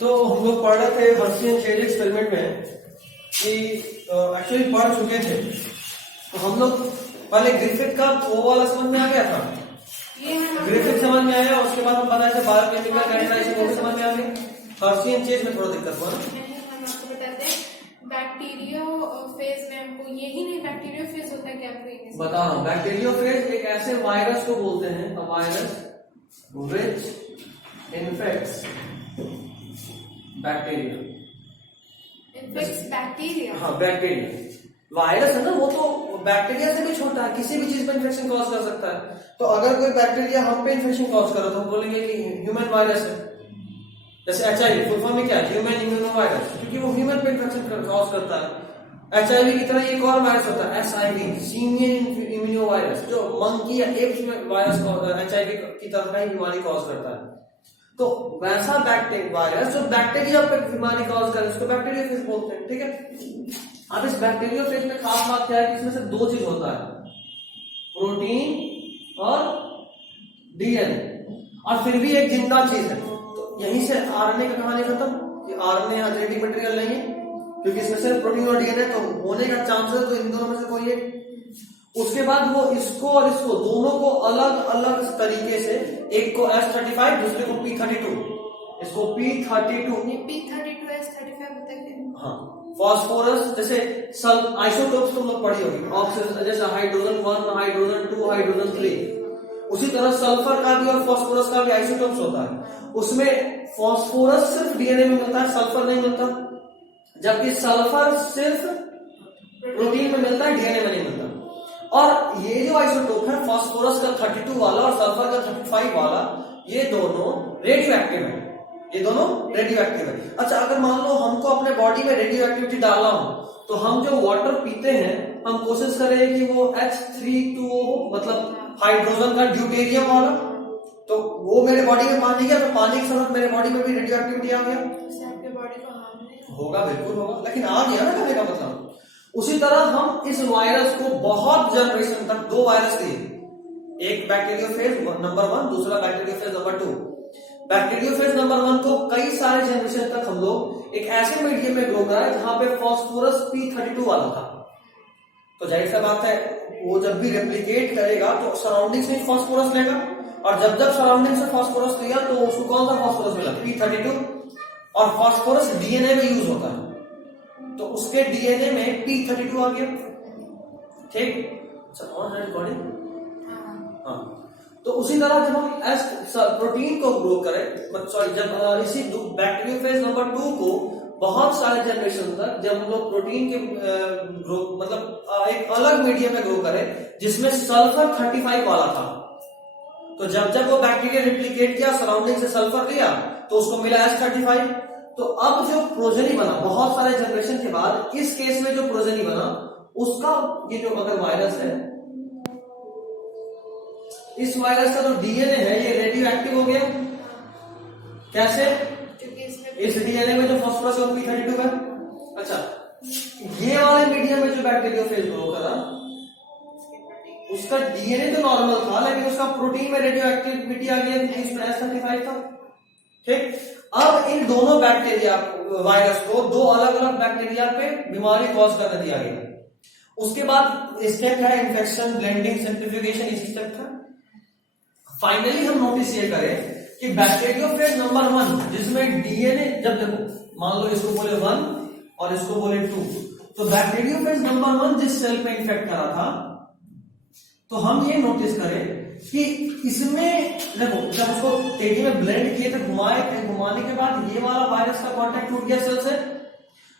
तो हम लोग पढ़ रहे थे हर्शी एंड चेज एक्सपेरिमेंट में कि एक्चुअली पढ़ चुके थे। तो हम लोग पहले ग्रिफिथ का वो वाला समझ में आ गया था, ग्रिफिथ समझ में आया, उसके बाद हम बनाए थे बायोकेमिकल कैरेक्टराइजेशन, वो भी समझ में आ गई। हर्शी एंड चेज में थोड़ा दिक्कत हुआ ना। हम आपको बताते हैं बैक्टीरियोफेज में हमको यही नहीं, बैक्टीरियोफेज होता है क्या आपको बता रहा हूँ। बैक्टीरियोफेज एक ऐसे वायरस को बोलते हैं, a virus which infects bacteria. Infects bacteria. हाँ, बैक्टीरिया वायरस है ना, वो तो बैक्टीरिया से भी छोटा है, किसी भी चीज पे इन्फेक्शन कॉज कर सकता है। तो अगर कोई बैक्टीरिया हम पे इन्फेक्शन कॉज करे तो हम बोलेंगे कि ह्यूमन वायरस है। जैसे एचआईवी फुल फॉर्म में क्या है, ह्यूमन इम्यूनो वायरस, क्योंकि वो ह्यूमन पे इन्फेक्शन कॉज करता है। एचआईवी की तरह एक और वायरस होता है एसआईवी, सिमियन इम्यूनो वायरस, जो मंकी या एप्स में वायरस एचआईवी की तरह का ही बीमारी कॉज करता है। तो वैसा बैक्टीरिया वायरस जो बैक्टीरिया पे बीमारी कॉज करे उसको बैक्टीरियोफेज बोलते हैं। ठीक है। अब इस बैक्टीरियोफेज में खास बात क्या है कि इसमें से दो चीज होता है, प्रोटीन और डीएनए, और फिर भी एक जिंदा चीज है। तो यहीं से आरएनए का कहानी खत्म कि आरएनए जेनेटिक मटेरियल नहीं है, क्योंकि इसमें से प्रोटीन और डीएनए तो होने का चांसेस तो इन दोनों में से कोई एक। उसके बाद वो इसको और इसको दोनों को अलग अलग तरीके से, एक को S35 दूसरे को P32, इसको P32 P32S35 बताइए। हाँ, फास्फोरस जैसे आइसोटोप्स तुम लोग पढ़ी होगी, ऑक्सीजन जैसे हाइड्रोजन 1, हाइड्रोजन 2, हाइड्रोजन 3, उसी तरह सल्फर का भी और फास्फोरस का भी आइसोटोप्स होता है। उसमें फास्फोरस सिर्फ डीएनए में मिलता है, सल्फर नहीं मिलता, जबकि सल्फर सिर्फ प्रोटीन में मिलता है, डीएनए में नहीं मिलता। और ये जो आइसोटोप है फास्फोरस का 32 वाला और सल्फर का 35 वाला, ये दोनों रेडियो एक्टिव है, ये दोनों रेडियो एक्टिव है। अच्छा, अगर मान लो हमको अपने बॉडी में रेडियो एक्टिविटी डालना हो तो हम जो वाटर पीते हैं हम कोशिश करें कि वो H3O हो, मतलब हाइड्रोजन का ड्यूटेरियम वाला, तो वो मेरे बॉडी में पानी गया तो पानी के साथ मेरे बॉडी में भी रेडियो एक्टिविटी आ गया, आपके बॉडी को हार्म नहीं होगा, बिल्कुल होगा, लेकिन आ गया ना कहने का मतलब। उसी तरह हम इस वायरस को बहुत जनरेशन तक, दो वायरस थे, एक बैक्टीरियोफेज नंबर 1, दूसरा बैक्टीरियोफेज नंबर 2। बैक्टीरियोफेज नंबर 1 को कई सारे जनरेशन तक हम लोग एक ऐसे मीडियम में ग्रो कराए जहां पे फास्फोरस P32 वाला था। तो जाहिर सा बात है वो जब भी रेप्लिकेट करेगा तो सराउंडिंग से फास्फोरस लेगा, और जब जब सराउंडिंग से फास्फोरस लिया तो उसको कौन सा फास्फोरस मिला, P32, और फास्फोरस डीएनए में यूज होता है तो उसके डीएनए में P32 आ गया। ठीक, ऑन रिकॉर्डिंग। हाँ, तो उसी तरह जब हम प्रोटीन को ग्रो करें, सॉरी जब इसी बैक्टीरियोफेज नंबर 2 को बहुत सारे जनरेशन तक जब हम लोग प्रोटीन के ग्रो, मतलब एक अलग मीडियम में ग्रो करें जिसमें सल्फर 35 वाला था, तो जब जब वो बैक्टीरिया रिप्लिकेट किया, सराउंडिंग से सल्फर लिया तो उसको मिला S35। तो अब जो प्रोजेनी बना बहुत सारे जनरेशन के बाद, इस केस में जो प्रोजेनी बना उसका, ये जो अगर वायरस है, इस वायरस का जो डीएनए है ये रेडियो एक्टिव हो गया। कैसे? इस डीएनए में जो फास्फोरस और P32 है। अच्छा, ये वाले मीडियम में जो बैक्टीरियोफेज ग्रो करा उसका डीएनए तो नॉर्मल था, लेकिन उसका प्रोटीन में रेडियो एक्टिविटी आ गई, इसमें S35 था। ठीक, अब इन दोनों बैक्टीरिया वायरस को दो अलग अलग बैक्टीरिया पे बीमारी कॉज करने दिया गया। उसके बाद स्टेप है इन्फेक्शन, ब्लेंडिंग, सेंट्रीफ्यूगेशन, इसी स्टेप था। फाइनली हम नोटिस ये करें कि बैक्टीरियोफेज नंबर 1 जिसमें डीएनए, जब देखो मान लो इसको बोले 1 और इसको बोले 2, तो बैक्टीरियोफेज नंबर 1 जिस सेल पे इन्फेक्ट करा था, तो हम ये नोटिस करें कि इसमें देखो जब उसको तेजी में ब्लेंड किए थे, घुमाने के बाद ये वाला वायरस का कांटेक्ट टूट गया सेल से,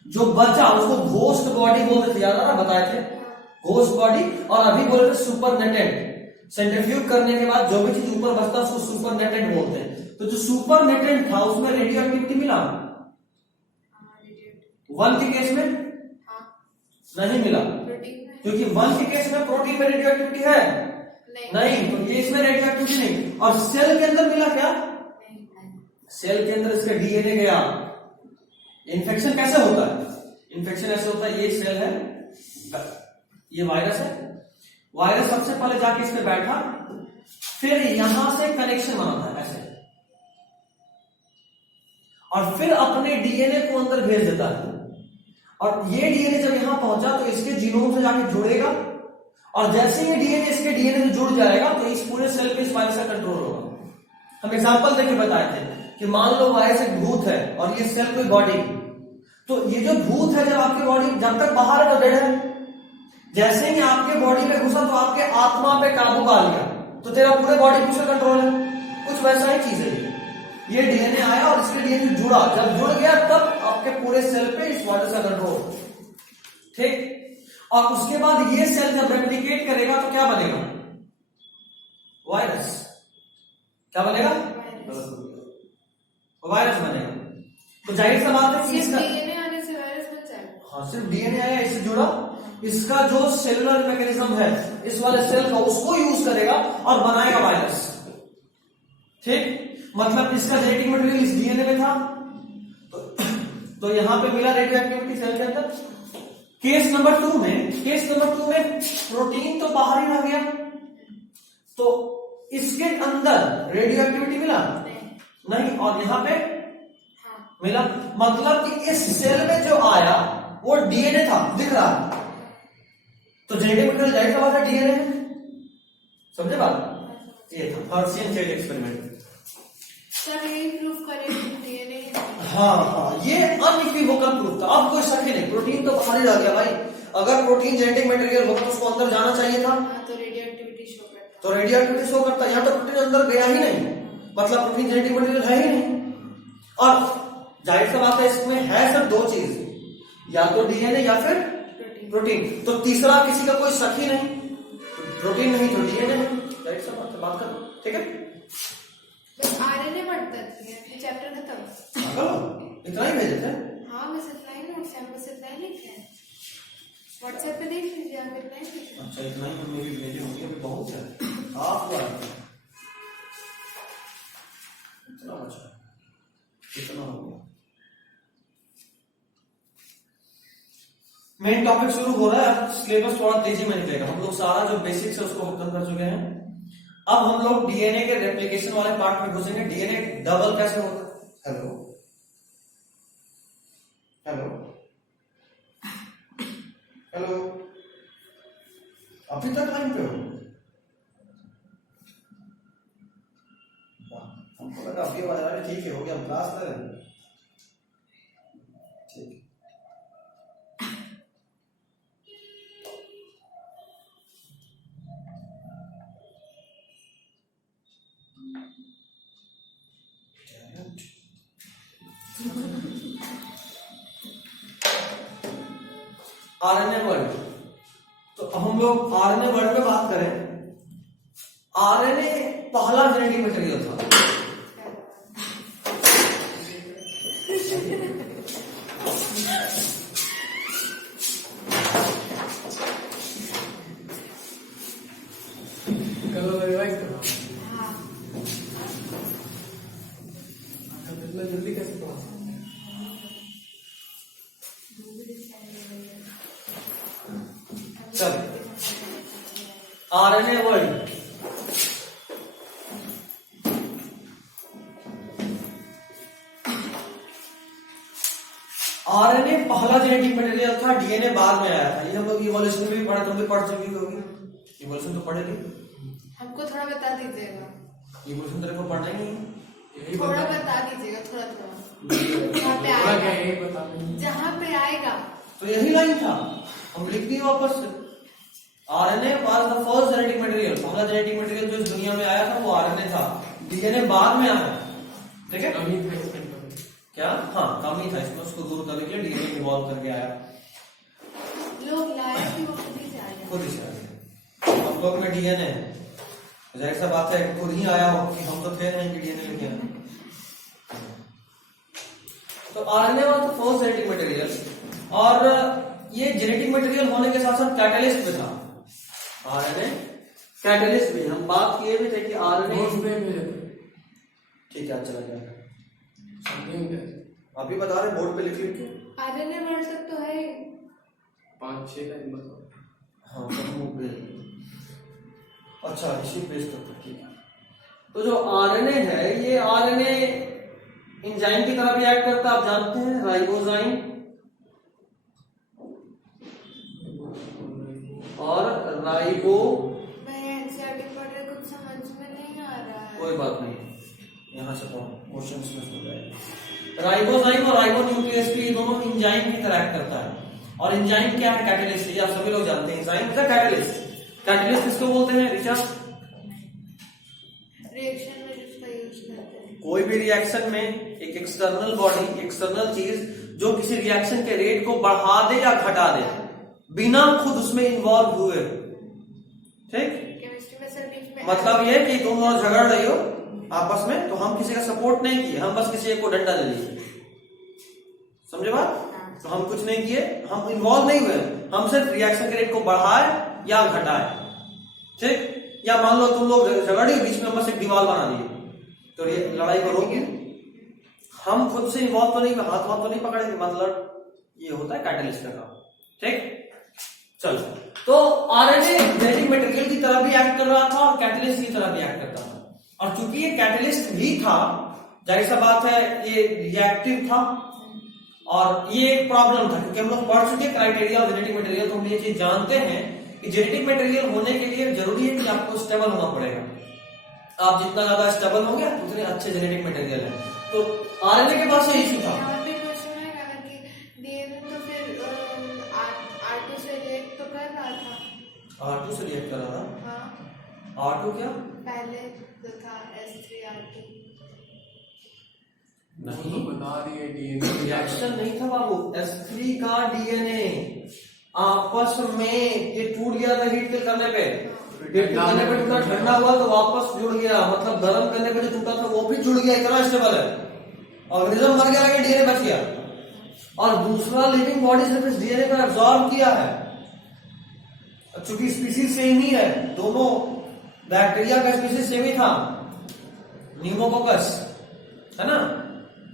जो बचा उसको घोस्ट बॉडी बोलते थे, याद आ रहा, बताए थे घोस्ट बॉडी, और अभी बोलते थे सुपरनेटेंट। सेंट्रीफ्यूग करने के बाद जो भी चीज ऊपर बचता है उसको सुपरनेटेंट बोलते हैं। तो जो सुपरनेटेंट था उसमें रेडियो एक्टिविटी मिला 1 के केस में नहीं मिला, क्योंकि 1 के केस में प्रोटीन में रेडियो एक्टिविटी है नहीं, तो ये इसमें रेडियो एक्टिविटी नहीं। और सेल के अंदर मिला क्या, सेल के अंदर इसका डीएनए गया। इन्फेक्शन कैसे होता है, इन्फेक्शन ऐसे होता है, ये सेल है, ये वायरस है, वायरस सबसे पहले जाके इस पे बैठा, फिर यहां से कनेक्शन बना था ऐसे, और फिर अपने डीएनए को अंदर भेज देता है। और ये डीएनए जब यहां पहुंचा तो इसके जीनोम से जाके जुड़ेगा, और जैसे ये डीएनए इसके डीएनए से जुड़ जाएगा तो इस पूरे सेल पे इस वायरस का कंट्रोल होगा। हम एग्जांपल देके बताए थे कि मान लो वायरस एक भूत है और ये सेल कोई बॉडी, तो ये जो भूत है जब आपकी बॉडी जब तक बाहर है तो डेड है, जैसे ही आपके बॉडी में घुसा तो आपके आत्मा पे काबू पा लिया तो तेरा पूरे बॉडी पे उसका कंट्रोल है। कुछ वैसा ही चीज है, ये डीएनए आया और इसके डीएनए जुड़ा, जब जुड़ गया तब आपके पूरे सेल पे इस वायरस का कंट्रोल, ठीक। और उसके बाद ये सेल जब रेप्लिकेट करेगा तो क्या बनेगा? वायरस। क्या बनेगा? वायरस बनेगा। तो जाहिर सा बात है कि इसका डीएनए आने से वायरस बन जाएगा। हाँ, सिर्फ डीएनए आया, इससे जुड़ा, इसका जो सेलुलर मैकेनिज्म है इस वाले सेल का, उसको यूज करेगा और बनाएगा वायरस, ठीक। मतलब इसका जेनेटिक मटेरियल इस डीएनए में था, तो यहां पे मिला रेडियो एक्टिविटी सेल के अंदर। केस नंबर 2 में प्रोटीन तो बाहर ही रह गया, तो इसके अंदर रेडियो एक्टिविटी मिला नहीं, और यहां पे मिला। मतलब कि इस सेल में जो आया वो डीएनए था, दिख रहा है, तो जेनेटिक मटेरियल जाहिर सा बात है डीएनए है, समझे बात? ये था हर्शियन चेन एक्सपेरिमेंट। सर यही प्रूफ करेगा डीएनए। हाँ, ये अनइक्विवोकल प्रूफ था। अब कोई शक ही नहीं, प्रोटीन तो बाहर ही रह गया भाई। अगर प्रोटीन जेनेटिक मटेरियल होगा तो उसको अंदर जाना चाहिए था, तो रेडियो एक्टिविटी शो करता। तो रेडियो एक्टिविटी शो करता। यहाँ तो प्रोटीन अंदर गया ही नहीं, मतलब प्रोटीन जेनेटिक मटेरियल है ही नहीं। और जाहिर सा बात है इसमें है सिर्फ 2 चीज, या तो डीएनए या फिर प्रोटीन। तो तीसरा किसी का कोई शक ही नहीं, प्रोटीन नहीं तो डीएनए है, जाहिर सा बात है, बात करो, ठीक है। बस आरएनए पढ़ता है, ये चैप्टर खत्म। इतना ही भेजे थे? हाँ, बस इतना ही नोट्स हैं, बस इतना ही लिखे हैं। व्हाट्सएप पे देख लीजिए आप, इतना ही लिखे। अच्छा, इतना ही हमने भी भेजे होंगे, अभी बहुत है, हाफ हुआ है, इतना बचा है, इतना हो गया। मेन टॉपिक शुरू हो रहा है, सिलेबस थोड़ा तेजी में निकलेगा। हम लोग सारा जो बेसिक्स है उसको खत्म कर चुके हैं। अब हम लोग डीएनए के रेप्लिकेशन वाले पार्ट में घुसेंगे। डीएनए डबल कैसे होता है? हेलो हेलो हेलो, अभी तक लाइन पे हो? हमको लगा अभी आवाज आ रही, ठीक है, हो गया, हम क्लास ले रहे हैं, ठीक है। आरएनए वर्ल्ड, तो अब हम लोग आरएनए वर्ल्ड में बात करें। आरएनए पहला जेनेटिक मटेरियल था। जल्दी कैसे पहुंच? चल, आरएनए वर्ल्ड, आरएनए पहला जेनेटिक मटेरियल था, डीएनए बाद में आया था। ये हम लोग इवोल्यूशन में भी पढ़ा, तुम भी पढ़ चुकी होगी, इवोल्यूशन तो पढ़ेगी। हमको थोड़ा बता दीजिएगा। इवोल्यूशन तेरे को पढ़ना ही नहीं है, थोड़ा बता दीजिएगा, थोड़ा जहाँ पे आएगा, जहाँ पे आएगा। तो यही लाइन था, हम लिख दिए वापस से। RNA was the first genetic material, पहला जेनेटिक मटेरियल जो इस दुनिया में आया था वो आरएनए था। डीएनए बाद में आया, ठीक है। क्या? हाँ, कमी था इसमें, उसको दूर करने के लिए डीएनए इवॉल्व करके आया। लोग लाए कि वो खुद ही से आएगा? खुद ही से आया। हम लोग में डीएनए है, जाहिर सा बात है खुद ही आया हो, कि हम तो थे नहीं कि डीएनए लेके आए। तो RNA was the first genetic material, और ये जेनेटिक मटेरियल होने के साथ साथ कैटलिस्ट भी था। आरएनए कैटलिस्ट भी, हम बात किए भी थे कि आरएनए, ठीक है, चला गया, अभी बता रहे बोर्ड पे लिख लिख के। आरएनए वर्ल्ड तक तो है 5-6 लाइन बताओ। हाँ, अच्छा, इसी पेज तक, ठीक है। तो जो आरएनए है, ये आरएनए इंजाइम की तरह भी एक्ट करता है, आप जानते हैं, राइबोजाइम और राइबो। मैं एनसीईआरटी पढ़ रही, कुछ समझ में नहीं आ रहा है। कोई बात नहीं, यहाँ से क्वेश्चन में सुन जाएगा। राइबोजाइम और राइबोन्यूक्लियस भी दोनों इंजाइम की तरह एक्ट करता है। और इंजाइम क्या है? कैटलिस्ट। ये आप सभी लोग जानते हैं, enzyme is a catalyst. Catalyst किसको बोलते हैं ऋचा? रिएक्शन में जिसका यूज करते हैं। कोई भी रिएक्शन में एक एक्सटर्नल बॉडी, एक्सटर्नल चीज जो किसी रिएक्शन के रेट को बढ़ा दे या घटा दे बिना खुद उसमें इन्वॉल्व हुए, ठीक? केमिस्ट्री में सर बीच में मतलब ये कि तुम और झगड़ रही हो आपस में, तो हम किसी का सपोर्ट नहीं किए, हम बस किसी एक को डंडा दे दिए, समझे बात? तो हम कुछ नहीं किए, हम इन्वॉल्व नहीं हुए, हम सिर्फ रिएक्शन के रेट को बढ़ाए या घटाए, ठीक? या मान लो तुम लोग झगड़ी, बीच में बस एक दीवार बना दिए, तो ये लड़ाई को रोक, हम खुद से इन्वॉल्व तो नहीं, हाथ तो नहीं पकड़ेंगे, मतलब ये होता है कैटलिस्ट का काम, ठीक? चलो, तो आरएनए जेनेटिक मटेरियल की तरह भी एक्ट कर रहा था और कैटलिस्ट की तरह भी एक्ट करता था। और चूंकि ये कैटलिस्ट भी था, जाहिर सा बात है ये रिएक्टिव था और ये एक प्रॉब्लम था, क्योंकि हम लोग पढ़ चुके क्राइटेरिया ऑफ जेनेटिक मटेरियल, तो हम ये चीज जानते हैं कि जेनेटिक मटेरियल होने के लिए जरूरी है कि आपको स्टेबल होना पड़ेगा। आप जितना ज्यादा स्टेबल होंगे उतने अच्छे जेनेटिक मटेरियल है। तो आरएनए के पास ये इशू था। यहाँ पे क्वेश्चन है ना कि डीएनए तो फिर R2 से रिएक्ट तो कर रहा था। R2 से रिएक्ट कर रहा था? हाँ, R2 क्या? पहले जो था S3R2। नहीं, बता दिए डीएनए रिएक्शन नहीं था बाबू। S3 का डीएनए आपस में ये टूट गया था हीट करने पे, टूटा, ठंडा हुआ तो वापस जुड़ गया, मतलब गर्म करने पे जो टूटा था वो भी जुड़ गया, इतना स्टेबल है। ऑर्गेनिज्म मर गया लेकिन डीएनए बच गया, और दूसरा लिविंग बॉडी सिर्फ इस डीएनए को एब्जॉर्ब किया है। चूंकि स्पीसीज सेम ही है, दोनों बैक्टीरिया का स्पीसीज सेम ही था, न्यूमोकोकस, है ना,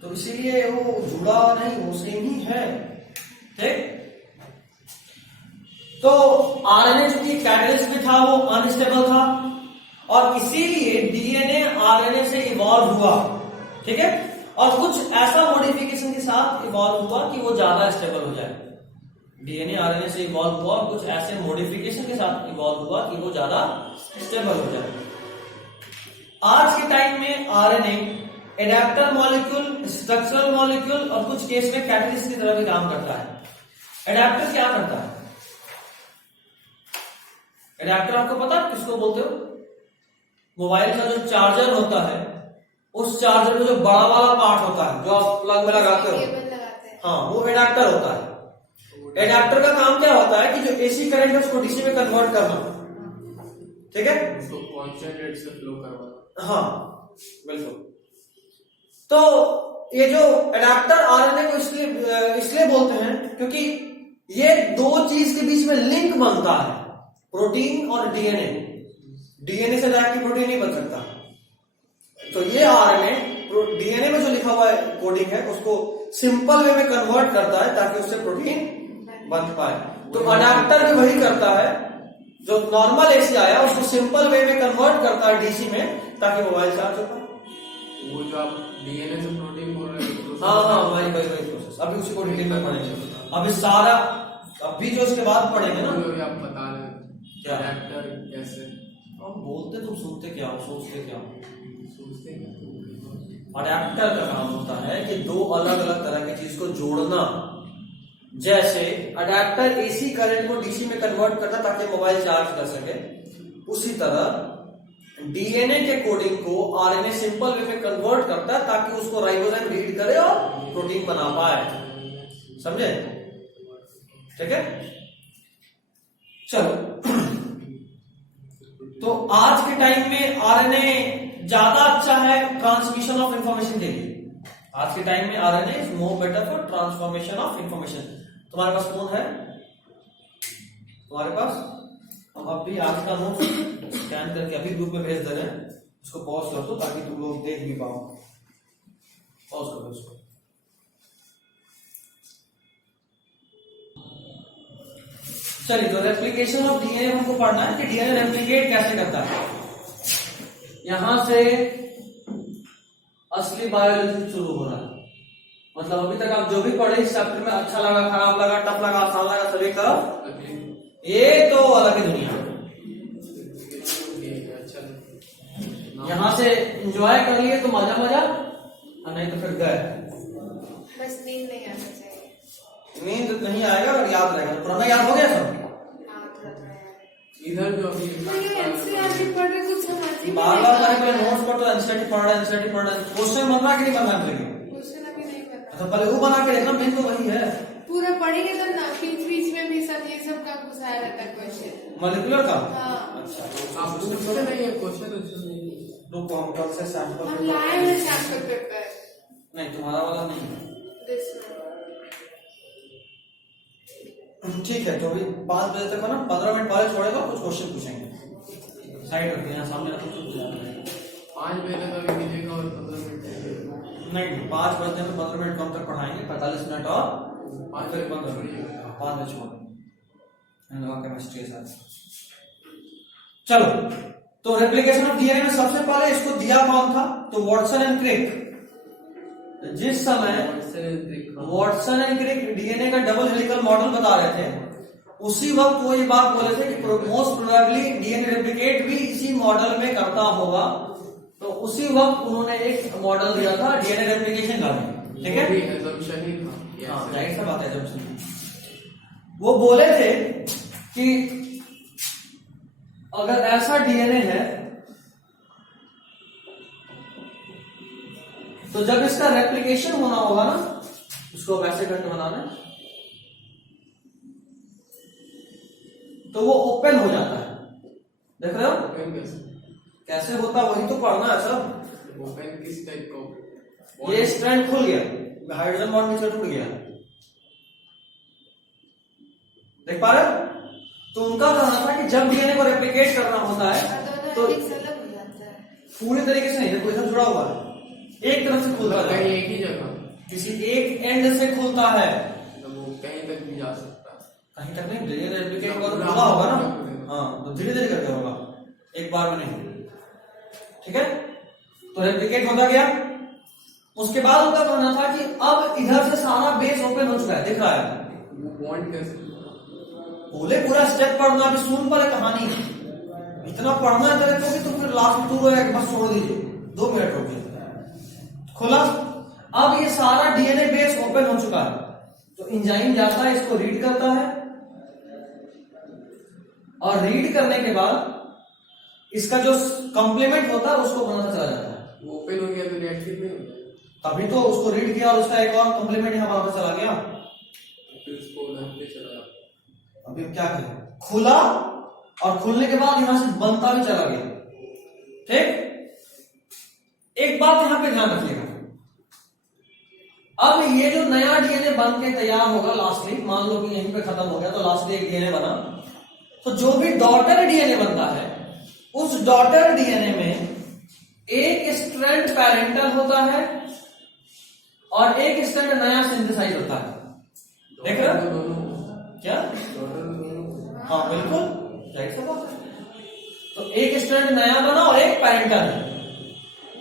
तो इसीलिए वो जुड़ा नहीं, वो सेम ही है, ठीक? तो आरएनए चूंकि कैटलिस्ट भी था, वो अनस्टेबल था, और इसीलिए डीएनए आरएनए से इवॉल्व हुआ, ठीक है? और कुछ ऐसा मॉडिफिकेशन के साथ इवॉल्व हुआ कि वो ज्यादा स्टेबल हो जाए। डीएनए आरएनए से इवॉल्व हुआ और कुछ ऐसे मॉडिफिकेशन के साथ इवॉल्व हुआ कि वो ज्यादा स्टेबल हो जाए। आज के टाइम में RNA adapter molecule, structural molecule और कुछ केस में कैटलिस्ट की तरह भी काम करता है। एडेप्टर क्या करता है? एडेप्टर आपको पता है किसको बोलते हो? मोबाइल का जो चार्जर होता है, उस चार्जर में जो बड़ा वाला पार्ट होता है जो आप प्लग में लगाते हो, हाँ, वो एडेप्टर होता है। एडेप्टर का काम क्या होता है कि जो एसी करंट है उसको डीसी में कन्वर्ट करना, ठीक है, उसको कांस्टेंट रेट से फ्लो करवाना। हाँ बिल्कुल। तो ये जो एडेप्टर आरएनए को इसलिए बोलते हैं क्योंकि ये दो चीज के बीच में लिंक बनता है, प्रोटीन और डीएनए। डीएनए से डायरेक्टली प्रोटीन नहीं बन सकता, तो ये आरएनए डीएनए में जो लिखा हुआ है कोडिंग है उसको सिंपल वे में कन्वर्ट करता है ताकि उससे प्रोटीन बन पाए। तो अडेप्टर भी वही करता है, जो नॉर्मल एसी आया उसको सिंपल वे में कन्वर्ट करता है डीसी में ताकि मोबाइल चार्ज हो पाए। वो जो आप डीएनए से प्रोटीन बोल रहे हो, हाँ, वही प्रोसेस, अभी उसी को डिटेल में पढ़ेंगे। अभी सारा अभी जो इसके बाद पढ़ेंगे ना, आप बता रहे क्या एडेप्टर कैसे हम बोलते, तुम सुनते क्या हो, सोचते क्या हो? सोचते हैं। अडेप्टर का काम होता है कि दो अलग अलग तरह की चीज को जोड़ना। जैसे अडेप्टर एसी करंट को डीसी में कन्वर्ट करता ताकि मोबाइल चार्ज कर सके, उसी तरह डीएनए के कोडिंग को आरएनए सिंपल वे में कन्वर्ट करता है ताकि उसको राइबोसोम रीड करे और प्रोटीन बना पाए। समझे? ठीक है, चलो। तो आज के टाइम में आरएनए ज्यादा अच्छा है ट्रांसमिशन ऑफ इंफॉर्मेशन के लिए। आज के टाइम में RNA is more better for transformation of information. तुम्हारे पास फोन है? तुम्हारे पास? हम अभी आज का नोट स्कैन करके अभी ग्रुप में भेज दे रहे हैं, उसको पॉज कर दो ताकि तुम लोग देख भी पाओ। पॉज करो उसको। चलिए, तो रेप्लिकेशन ऑफ डीएनए हमको पढ़ना है कि डीएनए रेप्लिकेट कैसे करता है। यहां से असली बायोलॉजी शुरू हो रहा है। मतलब अभी तक आप जो भी पढ़े इस चैप्टर में, अच्छा लगा, खराब लगा, टफ लगा, आसान लगा, सभी तरफ ये तो अलग ही दुनिया है। यहाँ से एंजॉय कर लिए तो मजा मजा, और नहीं तो फिर गए। बस नींद नहीं आना चाहिए। नींद नहीं आएगा और याद रहेगा। पुराना याद हो गया सब। हाँ, थोड़ा यार। इधर जो अभी एनसीईआरटी पढ़ रहे, कुछ समझ ही नहीं बार बार जाने पहले नोट्स पढ़ो, एनसीईआरटी पढ़ रहे, एनसीईआरटी पढ़ रहे, क्वेश्चन बनना कि नहीं बनना पड़ेगा। क्वेश्चन अभी नहीं पता। तो पहले वो बना के देखना, मेन तो वही है। पूरा पढ़ेंगे तब ना, बीच बीच में भी सब ये सब का घुसाया रहता है क्वेश्चन। मॉलिक्यूलर का। हाँ। अच्छा, आप पूछते नहीं है क्वेश्चन नहीं रुको हम कल से सैंपल हम लाए हैं सैंपल पेपर। नहीं, तुम्हारा वाला नहीं है। दिस में। ठीक है, तो अभी 5 बजे तक है ना, 15 मिनट पहले छोड़ेगा, कुछ क्वेश्चन पूछेंगे। साइड रखते हैं सामने रखो, कुछ पूछेंगे। 5 बजे तक अभी मिलेगा और 15 मिनट नहीं, 5 बजने में 15 मिनट कम तक पढ़ाएंगे, 45 मिनट और 5 फिर 15 मिनट, 5 बजे छोड़ेंगे। केमिस्ट्री के साथ चलो। तो रेप्लिकेशन ऑफ डीएनए में सबसे पहले इसको दिया कौन था? तो वॉटसन एंड क्रिक। जिस समय वॉटसन एंड क्रिक डीएनए का डबल हेलिकल मॉडल बता रहे थे, उसी वक्त वो ये बात बोले थे कि मोस्ट प्रोबेबली डीएनए रेप्लिकेट भी इसी मॉडल में करता होगा। तो उसी वक्त उन्होंने एक मॉडल दिया था डीएनए रेप्लिकेशन का। ठीक है, हाँ जाहिर सा बात है। वो बोले थे कि अगर ऐसा डीएनए है तो जब इसका रेप्लिकेशन होना होगा ना, उसको वैसे करके बनाना, तो वो ओपन हो जाता है। देख रहे हो कैसे होता, वही तो पढ़ना है सब। ओपन किस टाइप का? ये स्ट्रैंड खुल गया, हाइड्रोजन बॉन्ड नीचे टूट गया, देख पा रहे हो? तो उनका कहना था कि जब डीएनए को रेप्लिकेट करना होता है तो अलग हो जाता है। पूरी तरीके से नहीं, देखो इधर जुड़ा हुआ है, एक तरफ से खुलता है, एक ही जगह, किसी एक एंड से खुलता है, तो वो कहीं तक भी जा सकता है। कहीं तक नहीं। डीएनए रेप्लिकेट होगा तो खुला होगा ना, हाँ, तो धीरे धीरे करके होगा, एक बार में नहीं। ठीक है, तो रेप्लिकेट होता गया। उसके बाद उनका कहना था कि अब इधर से सारा बेस ओपन हो चुका है, दिख रहा है। वो बॉन्ड कैसे? बोले पूरा स्टेप पढ़ना, अभी सुन पड़े कहानी, इतना पढ़ना है तेरे को कि तुम फिर लास्ट में तू बस छोड़ दीजिए, 2 मिनट हो गए, खुला। अब ये सारा डीएनए बेस ओपन हो चुका है, तो एंजाइम जाता है, इसको रीड करता है, और रीड करने के बाद इसका जो कॉम्प्लीमेंट होता है उसको बनाता चला जाता है। वो ओपन हो गया तो रिएक्टिव नहीं होगा, तभी तो उसको रीड किया और उसका एक और कॉम्प्लीमेंट यहाँ बनाता चला गया। फिर उसको उधर पे चला जाता। अभी क्या करें, खुला और खुलने के बाद यहां से बनता भी चला गया। ठीक, एक बात यहां पे ध्यान रखिएगा, अब ये जो नया डीएनए बन के तैयार होगा लास्टली, मान लो कि यहीं पे खत्म हो गया तो लास्टली एक डीएनए बना, तो जो भी डॉटर डीएनए बनता है उस डॉटर डीएनए में एक स्ट्रैंड पैरेंटल होता है और एक स्ट्रैंड नया सिंथेसाइज होता है। देख रहे हो क्या? हाँ बिल्कुल, राइट से बात है। तो एक स्ट्रैंड नया बना और एक पैरेंटल है।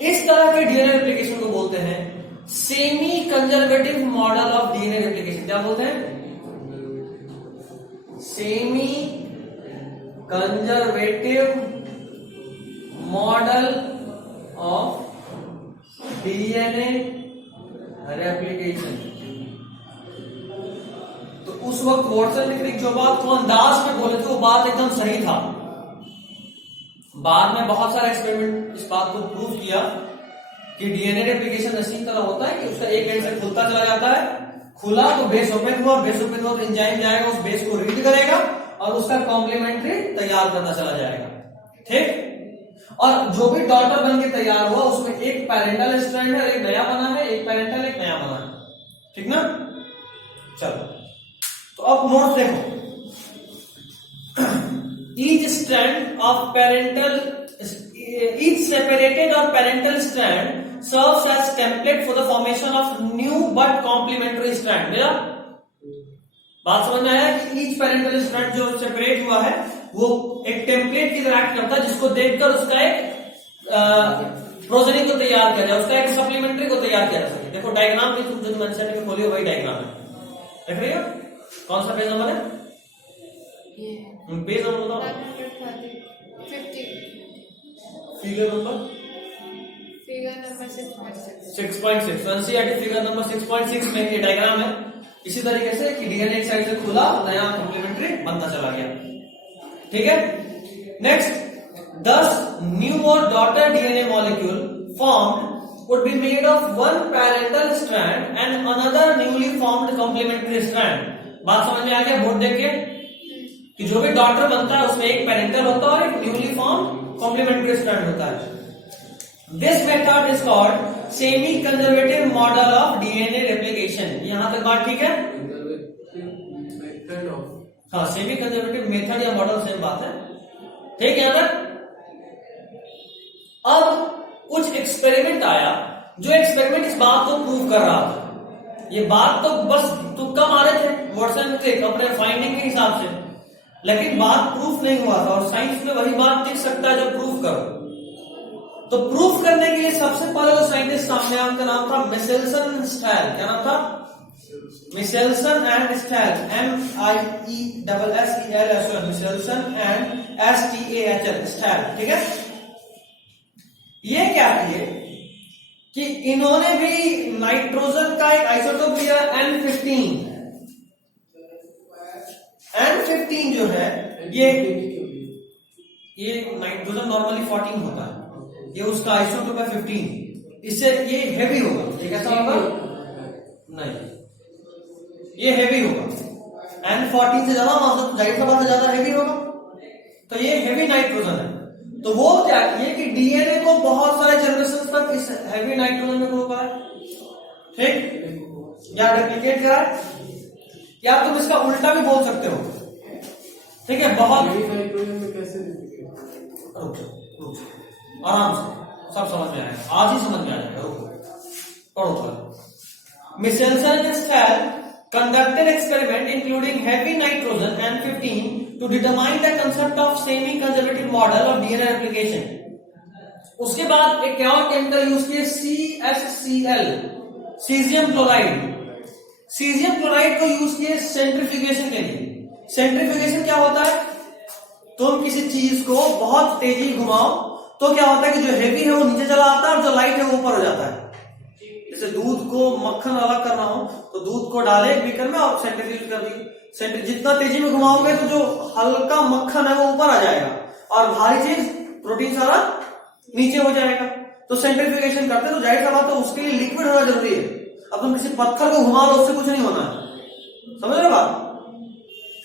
इस तरह के डीएनए रेप्लिकेशन को बोलते हैं semi conservative model of DNA replication. क्या बोलते हैं? Semi conservative model of DNA replication. तो उस वक्त वॉटसन ने क्रिक जो बात को अंदाज में बोले थे वो बात एकदम सही था। बाद में बहुत सारे एक्सपेरिमेंट इस बात को प्रूव किया कि डीएनए रेप्लिकेशन इसी तरह होता है कि उसका एक एंड से खुलता चला जाता है, खुला तो बेस ओपन हुआ, बेस ओपन हुआ तो एंजाइम जाएगा, उस बेस को रीड करेगा और उसका कॉम्प्लीमेंट्री तैयार करता चला जाएगा। ठीक, और जो भी डॉटर बन के तैयार हुआ उसमें एक पैरेंटल स्ट्रैंड है, एक नया बना है, एक पैरेंटल एक नया बना है। ठीक ना? चलो, तो अब नोट देखो, each strand of parental, each separated or parental strand serves as template for the formation of new but complementary strand। मेरा बात समझ में आया कि each parental strand जो सेपरेट हुआ है वो एक टेम्पलेट की तरह एक्ट करता है, जिसको देखकर उसका एक प्रोजेनिक को तैयार किया जाए, उसका एक सप्लीमेंट्री को तैयार किया जा सके। देखो डायग्राम भी तुम जो मेंशन में खोली हो वही डायग्राम है, देख रही हो? कौन सा पेज नंबर है? ये पेज नंबर बताओ। 50 figure number 6.6। NCERT figure number 6.6 में ये डायग्राम है। इसी तरीके से कि डीएनए एक साइड से खुला, नया कॉम्प्लीमेंट्री बनता चला गया। ठीक है, next, thus new or daughter DNA molecule formed would be made of one parental strand and another newly formed complementary strand। बात समझ में आ गया? बोर्ड देख के कि जो भी डॉटर बनता है उसमें एक पेरेंटल होता है और एक न्यूली फॉर्म कॉम्प्लीमेंट्री स्ट्रैंड होता है। This method is called semi conservative model of DNA replication. यहां तक बात ठीक है? मेथड ऑफ, हाँ, सेमी कंजर्वेटिव मेथड या मॉडल सेम बात है। ठीक है, यहां तक। अब कुछ एक्सपेरिमेंट आया, जो एक्सपेरिमेंट इस बात को प्रूव कर रहा था। ये बात तो बस तुक्का मारे थे व्हाट्सएप पे अपने फाइंडिंग के हिसाब से, लेकिन बात प्रूफ नहीं हुआ था। और साइंस में वही बात दिख सकता है जो प्रूफ करो। तो प्रूफ करने के लिए सबसे पहले जो साइंटिस्ट सामने आया उनका नाम था मिशेल्सन स्टैल। क्या नाम था? Meselson and Stahl, MIESSEL, Meselson and STAL, Stahl. ठीक है, ये क्या किए कि इन्होंने भी नाइट्रोजन का एक आइसोटोप लिया N15। N15 जो है ये नाइट्रोजन नॉर्मली 14 होता है, ये उसका आइसोटोप है 15। इससे ये हैवी होगा। ये कैसा होगा? नहीं, ये हैवी होगा। N14 से ज्यादा, मतलब जाहिर सा बात है ज्यादा हैवी होगा। तो ये हैवी नाइट्रोजन है। तो वो क्या किए कि डीएनए को बहुत सारे जनरेशन तक इस हैवी नाइट्रोजन में ग्रो करा, ठीक, या रेप्लिकेट करा, या तुम इसका उल्टा भी बोल सकते हो। ठीक है, बहुत नाइट्रोजन में कैसे रुक जाओ, आराम से, सब समझ में आएगा, आज ही समझ में आ जाएगा। रुको, पढ़ो पढ़ो। Meselson and Stahl conducted experiment including heavy nitrogen N15 to determine the concept of semi-conservative model of DNA replication। उसके बाद एक क्या और केमिकल यूज किए? CSCl, caesium chloride. Caesium chloride को यूज किए सेंट्रीफ्यूगेशन के लिए। सेंट्रीफ्यूगेशन क्या होता है? तुम किसी चीज को बहुत तेजी घुमाओ तो क्या होता है कि जो हैवी है वो नीचे चला आता है और जो लाइट है वो ऊपर हो जाता है। जैसे दूध को मक्खन अलग करना हो तो दूध को डाले बीकर में और सेंट्रीफ्यूज कर दी। जितना तेजी में घुमाओगे तो जो हल्का मक्खन है वो ऊपर आ जाएगा और भारी चीज प्रोटीन सारा नीचे हो जाएगा। तो सेंट्रीफ्यूगेशन करते हैं तो जाहिर सा बात है उसके लिए लिक्विड होना जरूरी है। अब तुम किसी पत्थर को घुमा लो उससे कुछ नहीं होना है, समझ रहे बात?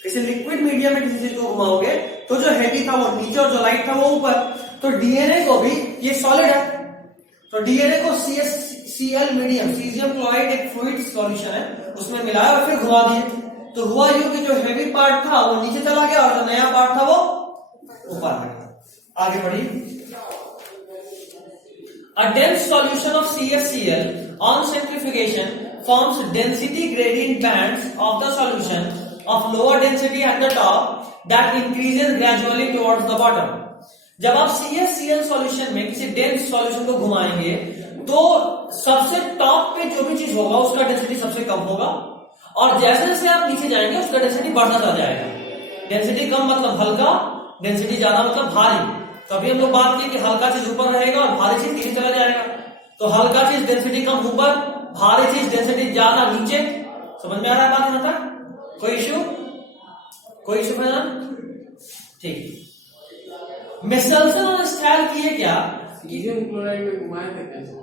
किसी लिक्विड मीडियम में किसी चीज को घुमाओगे तो जो हैवी था वो नीचे और जो लाइट था वो ऊपर। तो डीएनए को भी, ये सॉलिड है, तो डीएनए को CSCl मीडियम, सीजियम क्लोराइड एक फ्लूइड सॉल्यूशन है, उसमें मिलाया और फिर घुमा दिए। तो हुआ यूं कि जो हैवी पार्ट था वो नीचे चला गया और जो नया पार्ट था वो ऊपर आ गया। आगे बढ़िए। A dense solution of CSCl on centrifugation forms density gradient bands of the solution of lower density at the top that increases gradually towards the bottom। जब आप CSCl सॉल्यूशन में किसी डेंस सॉल्यूशन को घुमाएंगे तो सबसे टॉप पे जो भी चीज होगा उसका डेंसिटी सबसे कम होगा और जैसे जैसे आप नीचे जाएंगे उसका डेंसिटी बढ़ता चला जाएगा। डेंसिटी कम मतलब हल्का, डेंसिटी ज्यादा मतलब भारी। तो अभी हम लोग बात की कि हल्का चीज ऊपर रहेगा और भारी चीज नीचे चला जाएगा। तो हल्का चीज डेंसिटी कम ऊपर, भारी चीज डेंसिटी ज्यादा नीचे। समझ में आ रहा है बात यहाँ तक? कोई इश्यू? कोई इश्यू है ना? ठीक। मिशेल्सन और स्टैल किए क्या? सीजियम क्लोराइड में घुमाए थे कैसे?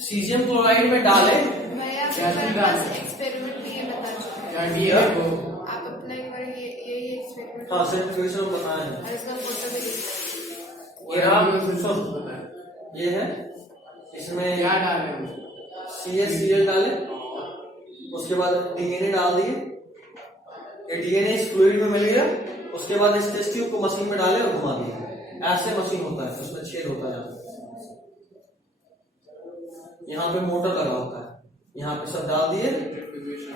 सीजियम क्लोराइड में डाले, भैया एक्सपेरिमेंट भी ये बता चुके हैं। या डीएनए को आप अपना एक बार ये एक्सपेरिमेंट हाँ सेंट्रीफ्यूगेशन बताया है। और इसका फोटो भी दीजिए। ये आप बताया, ये है, इसमें क्या डाले? CSCl डाले, उसके बाद डीएनए डाल दिए, ये डीएनए इस फ्लूइड में मिल गया, उसके बाद इस टेस्ट ट्यूब को मशीन में डाले और घुमा दिए। ऐसे मशीन होता है, उसमें छेद होता है, यहाँ पे मोटर लगा होता है, यहाँ पे सब डाल दिए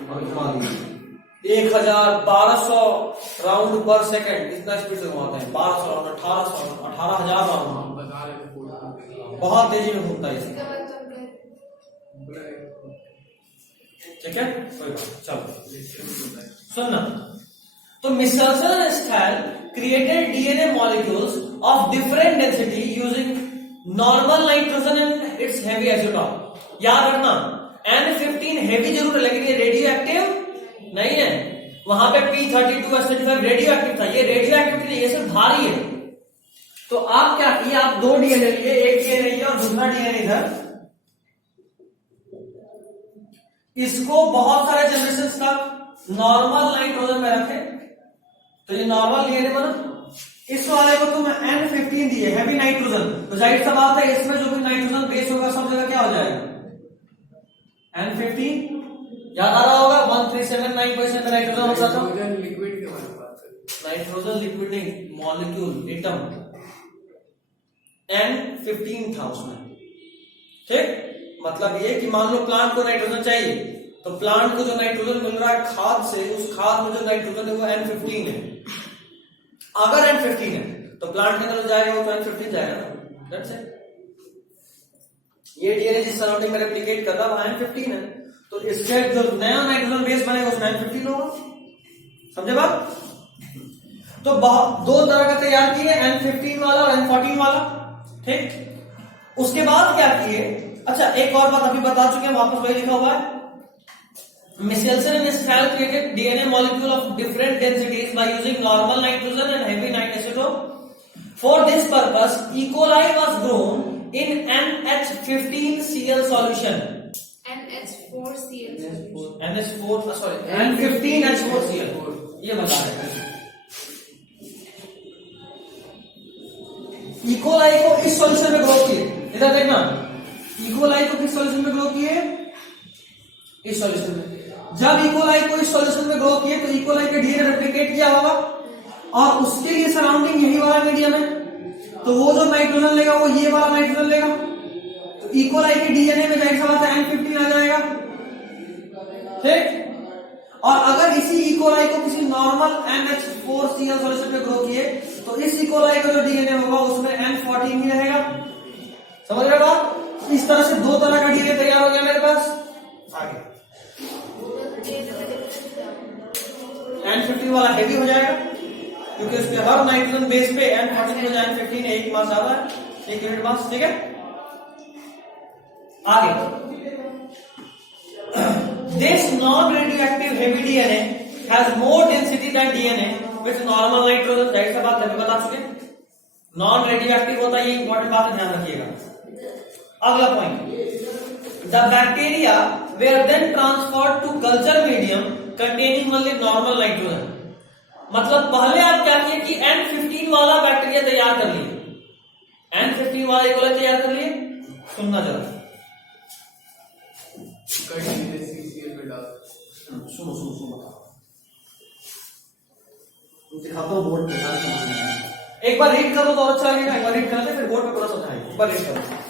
और घुमा दिए। 1200 राउंड पर सेकंड इतना स्पीड से घुमाते हैं। 1200 राउंड, 1800 राउंड, 18,000 राउंड, बहुत तेजी में घूमता है उसके बाद तुम कह ठीक है कोई बात चलो सुनना तो Michelson and Stahl created DNA molecules of different density using normal nitrogen and its heavy isotope याद रखना N15 हेवी जरूर है लेकिन ये रेडियो एक्टिव नहीं है वहां पे P32S35 रेडियो एक्टिव था ये रेडियो एक्टिव नहीं ये सिर्फ भारी है तो आप क्या किए आप दो डीएनए लिए एक डीएनए लिया और दूसरा डीएनए इधर इसको बहुत सारे जनरेशन तक नॉर्मल नाइट्रोजन में रखे तो ये नॉर्मल डीएनए बना इस वाले को तुम N15 दिए हैवी नाइट्रोजन तो जाहिर सा बात है इसमें जो भी नाइट्रोजन बेस होगा सब जगह क्या हो जाएगा N15 याद आ रहा होगा 1379% नाइट्रोजन होता था लिक्विड के बारे में बात करें नाइट्रोजन लिक्विड नहीं मॉलिक्यूल एटम N15 था उसमें ठीक मतलब ये कि मान लो प्लांट को नाइट्रोजन चाहिए तो प्लांट को जो नाइट्रोजन मिल रहा है खाद से उस खाद में जो नाइट्रोजन है वो N15 है अगर N15 है तो प्लांट के अंदर जाएगा वो तो N15 जाएगा ना दैट्स इट ये डीएनए जिस सराउंडिंग में रेप्लिकेट कर रहा है वो N15 है तो इसके जो नया नाइट्रोजन बेस बनेगा उसमें N15 होगा समझे बात तो दो तरह का तैयार किए N15 वाला और N14 वाला ठीक उसके बाद क्या किए अच्छा एक और बात अभी बता चुके हैं वापस वही लिखा हुआ है Michelson and Stahl created DNA molecule of different densities by using normal nitrogen and heavy isotope. For this purpose, E. coli was grown in NH15Cl solution. NH4Cl solution. NH4 sorry N15H4Cl ये बता रहे हैं E. coli को इस solution में grow किए इधर देखना E. coli को किस सॉल्यूशन में ग्रो किए इस सॉल्यूशन में जब E. coli को इस सॉल्यूशन में ग्रो किए तो E. coli के डीएनए रेप्लिकेट किया होगा और उसके लिए सराउंडिंग यही वाला मीडियम है तो वो जो नाइट्रोजन लेगा वो ये वाला नाइट्रोजन लेगा तो E. coli के डीएनए में जाहिर सा बात है N15 आ जाएगा ठीक और अगर इसी E. coli को किसी नॉर्मल NH4Cl सॉल्यूशन में ग्रो किए तो इस E. coli का जो डीएनए होगा उसमें N14 ही रहेगा समझ रहे हो आप इस तरह से दो तरह का डीएनए तैयार हो गया मेरे पास आगे N15 वाला हेवी हो जाएगा क्योंकि उसके हर नाइट्रोजन बेस पे N14 में N15 एक मास ज्यादा है एक यूनिट मास ठीक है आगे this non-radioactive heavy DNA has more density than DNA with normal nitrogen जाहिर सा बात है बता चुके नॉन रेडियोएक्टिव होता है ये इंपॉर्टेंट बात है ध्यान रखिएगा अगला point the bacteria were then transferred to culture medium containing only normal nitrogen मतलब पहले आप क्या किए कि N15 वाला बैक्टीरिया तैयार कर लिए N15 वाला E. coli तैयार कर लिए सुनना जरा CCl में डाल सुनो सुनो सुनो दिखाता हूँ बोर्ड पे एक बार रीड करो तो अच्छा लगेगा एक बार रीड करते फिर बोर्ड पे पूरा समझाएंगे एक बार रीड करो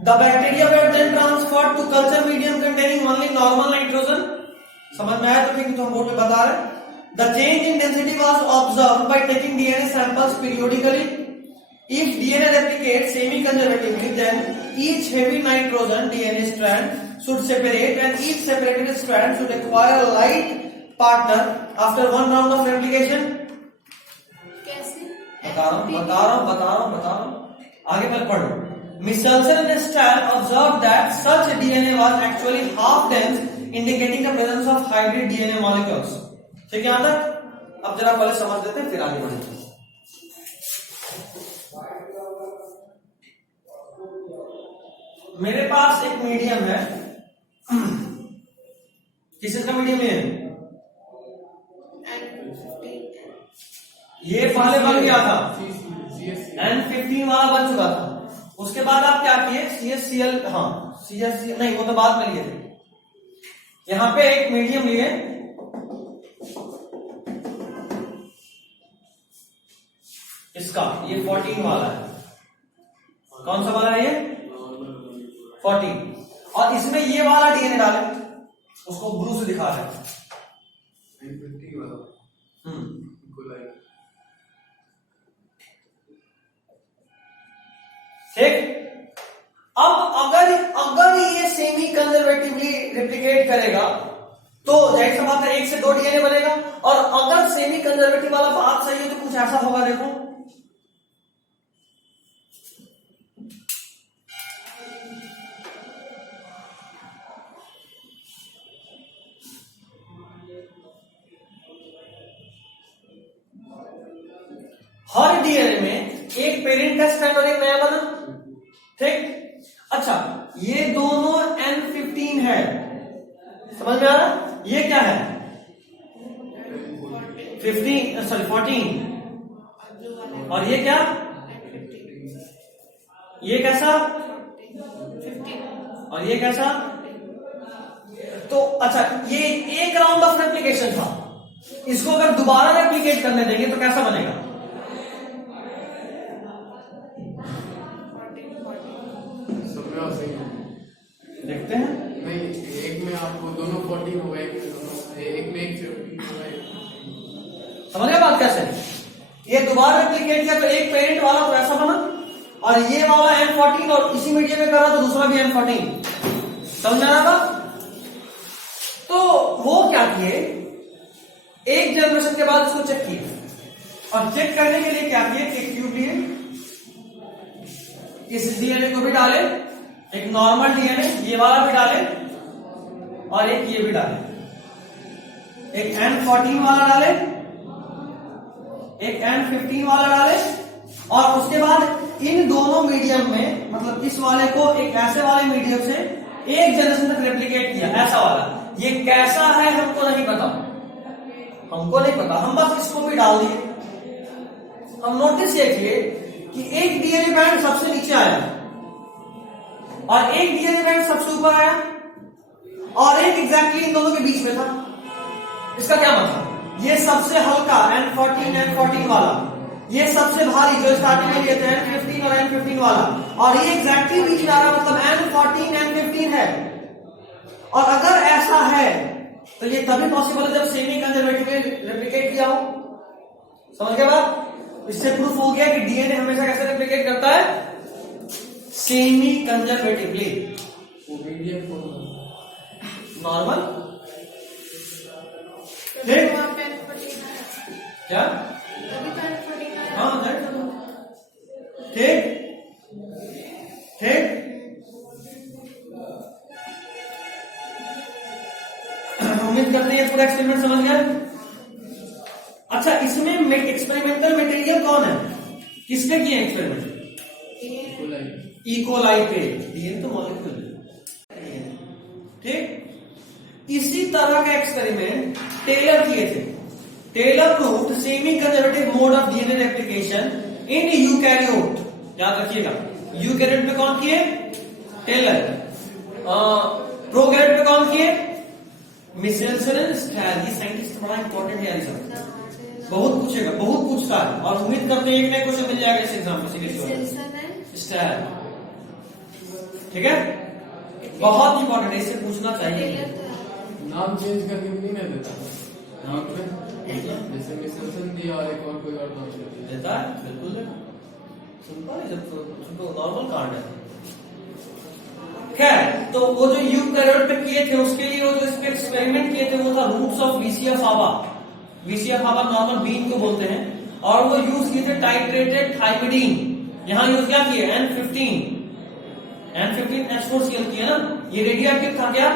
The bacteria were then transferred to culture medium containing only normal nitrogen. समझ में आया तो ठीक तो हम बोर्ड पे बता रहे हैं The change in density was observed by taking DNA samples periodically. If DNA replicates semi-conservatively, then each heavy nitrogen DNA strand should separate and each separated strand should acquire a light partner after one round of replication. कैसे बता रहा हूँ आगे पहले पढ़ो Michelson and Stahl observed that such DNA was actually half dense, indicating the presence of hybrid DNA molecules. ठीक है यहां तक अब जरा पहले समझ लेते हैं फिर आगे बढ़ेंगे मेरे पास एक मीडियम है किसका मीडियम है ये पहले बन गया था N15 वाला बन चुका था उसके बाद आप क्या किए CHCl हाँ CHCl नहीं वो तो बाद में लिए थे यहां पे एक मीडियम लिए इसका ये 14 वाला है कौन सा वाला है ये 14 और इसमें ये वाला डीएनए डाले उसको ब्लू से दिखा रहे हैं ठीक कंजर्वेटिवली रेप्लिकेट करेगा तो जाहिर सी बात है 1 से 2 डीएनए बनेगा। और अगर सेमी कंजर्वेटिव वाला बात सही है तो कुछ ऐसा होगा, देखो हर डीएनए में एक पेरेंट का स्ट्रैंड और एक नया बना, ठीक। अच्छा, ये दोनों N15 है, समझ में आ रहा? ये क्या है 14, और ये क्या, ये कैसा, और ये कैसा? तो अच्छा, ये एक राउंड ऑफ रेप्लिकेशन था, इसको अगर दोबारा रेप्लिकेट करने देंगे तो कैसा बनेगा? देखते हैं। नहीं, एक में आपको दोनों 40 होगा, एक में दोनों, एक में एक 15 होगा। समझ गए बात कैसे? ये दोबारा रेप्लिकेट किया तो एक पेरेंट वाला तो ऐसा बना, और ये वाला N14 और इसी मीडियम में करा तो दूसरा भी N14, समझ आ रहा था? तो वो क्या किए, एक जनरेशन के बाद इसको चेक किए, और चेक करने के लिए क्या किए, एक ट्यूब लिए, इस डीएनए को भी डाले, एक नॉर्मल डीएनए ये वाला भी डाले, और एक ये भी डाले, एक N14 वाला डाले, एक N15 वाला डाले, और उसके बाद इन दोनों मीडियम में, मतलब इस वाले को एक ऐसे वाले मीडियम से एक जनरेशन तक रेप्लिकेट किया, ऐसा वाला। ये कैसा है हमको नहीं पता, हमको नहीं पता, हम बस इसको भी डाल दिए। हम नोटिस ये किए कि एक डीएनए बैंड सबसे नीचे आया, और एक डीएनए बैंड सबसे ऊपर आया, और एक एग्जैक्टली इन दोनों के बीच में था। इसका क्या मतलब, ये सबसे हल्का N14 वाला, ये सबसे भारी जो स्टार्टिंग में लिए थे N15 और N15 वाला, और ये एग्जैक्टली बीच में आ रहा, मतलब N14 N15 है। और अगर ऐसा है तो ये तभी पॉसिबल है जब सेमी कंजर्वेटिवली रेप्लिकेट किया हो। समझ गए बात? इससे प्रूफ हो गया कि डीएनए हमेशा कैसे रेप्लिकेट करता है, सेमी कंजर्वेटिवली। वो मीडियम को नॉर्मल क्या, हाँ ठीक ठीक, उम्मीद करते हैं पूरा एक्सपेरिमेंट समझ गया। अच्छा, इसमें एक्सपेरिमेंटल मटेरियल कौन है, किसने किया एक्सपेरिमेंट? इकोलाई पे, डीएनए तो मॉलिक्यूल, ठीक। इसी तरह का एक्सपेरिमेंट टेलर किए थे। Taylor proved semi conservative mode of DNA replication in eukaryote, याद रखिएगा। यूकैरियोट में कौन किए, टेलर। प्रोकैरियोट में कौन किए, मिशेल्सन स्टैल। ये साइंटिस्ट बड़ा इंपॉर्टेंट है, बहुत पूछेगा, बहुत पूछता है, और उम्मीद करते हैं एक नए क्वेश्चन मिल जाएगा इस एग्जाम में, स्टैल, ठीक है, बहुत इंपॉर्टेंट है, इससे पूछना चाहिए। नाम चेंज करके भी नहीं देता नाम पे, जैसे मिशेल्सन दिया और एक और कोई और नाम देता है, बिल्कुल सिंपल है, जब तो नॉर्मल कार्ड है। खैर, तो वो जो यूकैरियोट पे किए थे उसके लिए वो जो इस पे एक्सपेरिमेंट किए थे वो था रूट्स ऑफ वीसिया फावा। वीसिया फावा नॉर्मल बीन को बोलते हैं, और वो यूज किए थे टाइट्रेटेड थाइमिडीन। यहां यूज क्या किए, N15 H4Cl किया ना, ये रेडियो एक्टिव था क्या,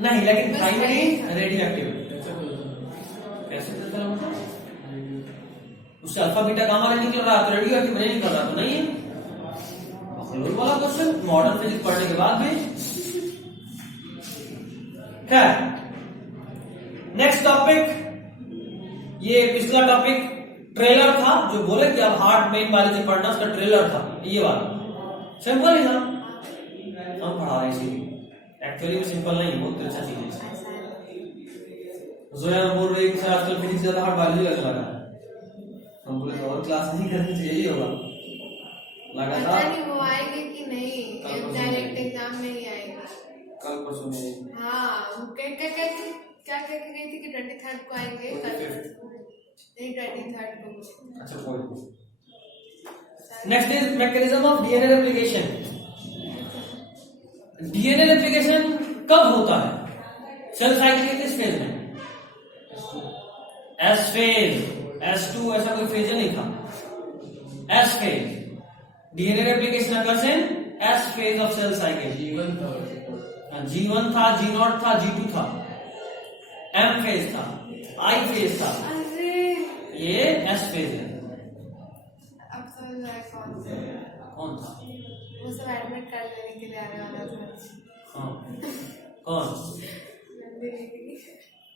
नहीं, लेकिन थाइमिडीन रेडियो एक्टिव कैसे चलता है, मतलब उससे अल्फा बीटा गामा नहीं निकल रहा तो रेडियो एक्टिव नहीं निकल रहा तो नहीं है। बकलोल वाला क्वेश्चन मॉडर्न फिजिक्स पढ़ने के बाद भी। खैर, नेक्स्ट टॉपिक, ये पिछला टॉपिक ट्रेलर था, जो बोले कि अब हार्ड मेन बायोलॉजी पढ़ना, उसका ट्रेलर था ये वाला। सिंपल ही था, हम पढ़ा रहे इसीलिए, एक्चुअली में सिंपल नहीं, बहुत अच्छा चीज है। जोया बोल रही है आजकल फिजिक्स ज्यादा हार्ड बायोलॉजी लगने लगा है, हम बोले तो और क्लास नहीं करनी चाहिए, यही होगा लगातार। वो आएगी कि नहीं, डायरेक्ट एग्जाम में ही आएगा कल परसों में। हाँ, क्या कह के गई थी कि 23rd को आएंगे, नहीं 23rd को। अच्छा, कोई next is mechanism of DNA replication. DNA replication कब होता है? सेल साइकिल के किस फेज में? एस फेज, S2 ऐसा कोई फेज नहीं था, S phase. DNA replication occurs in S phase of cell cycle. G1 था, G1 था, G0 था, G2 था, M फेज था, I फेज था, अरे ये S फेज है। अब समझ में आया कौन था? वो सब एडमिट कर लेने के लिए आने वाला था। हाँ कौन? नंदिनी।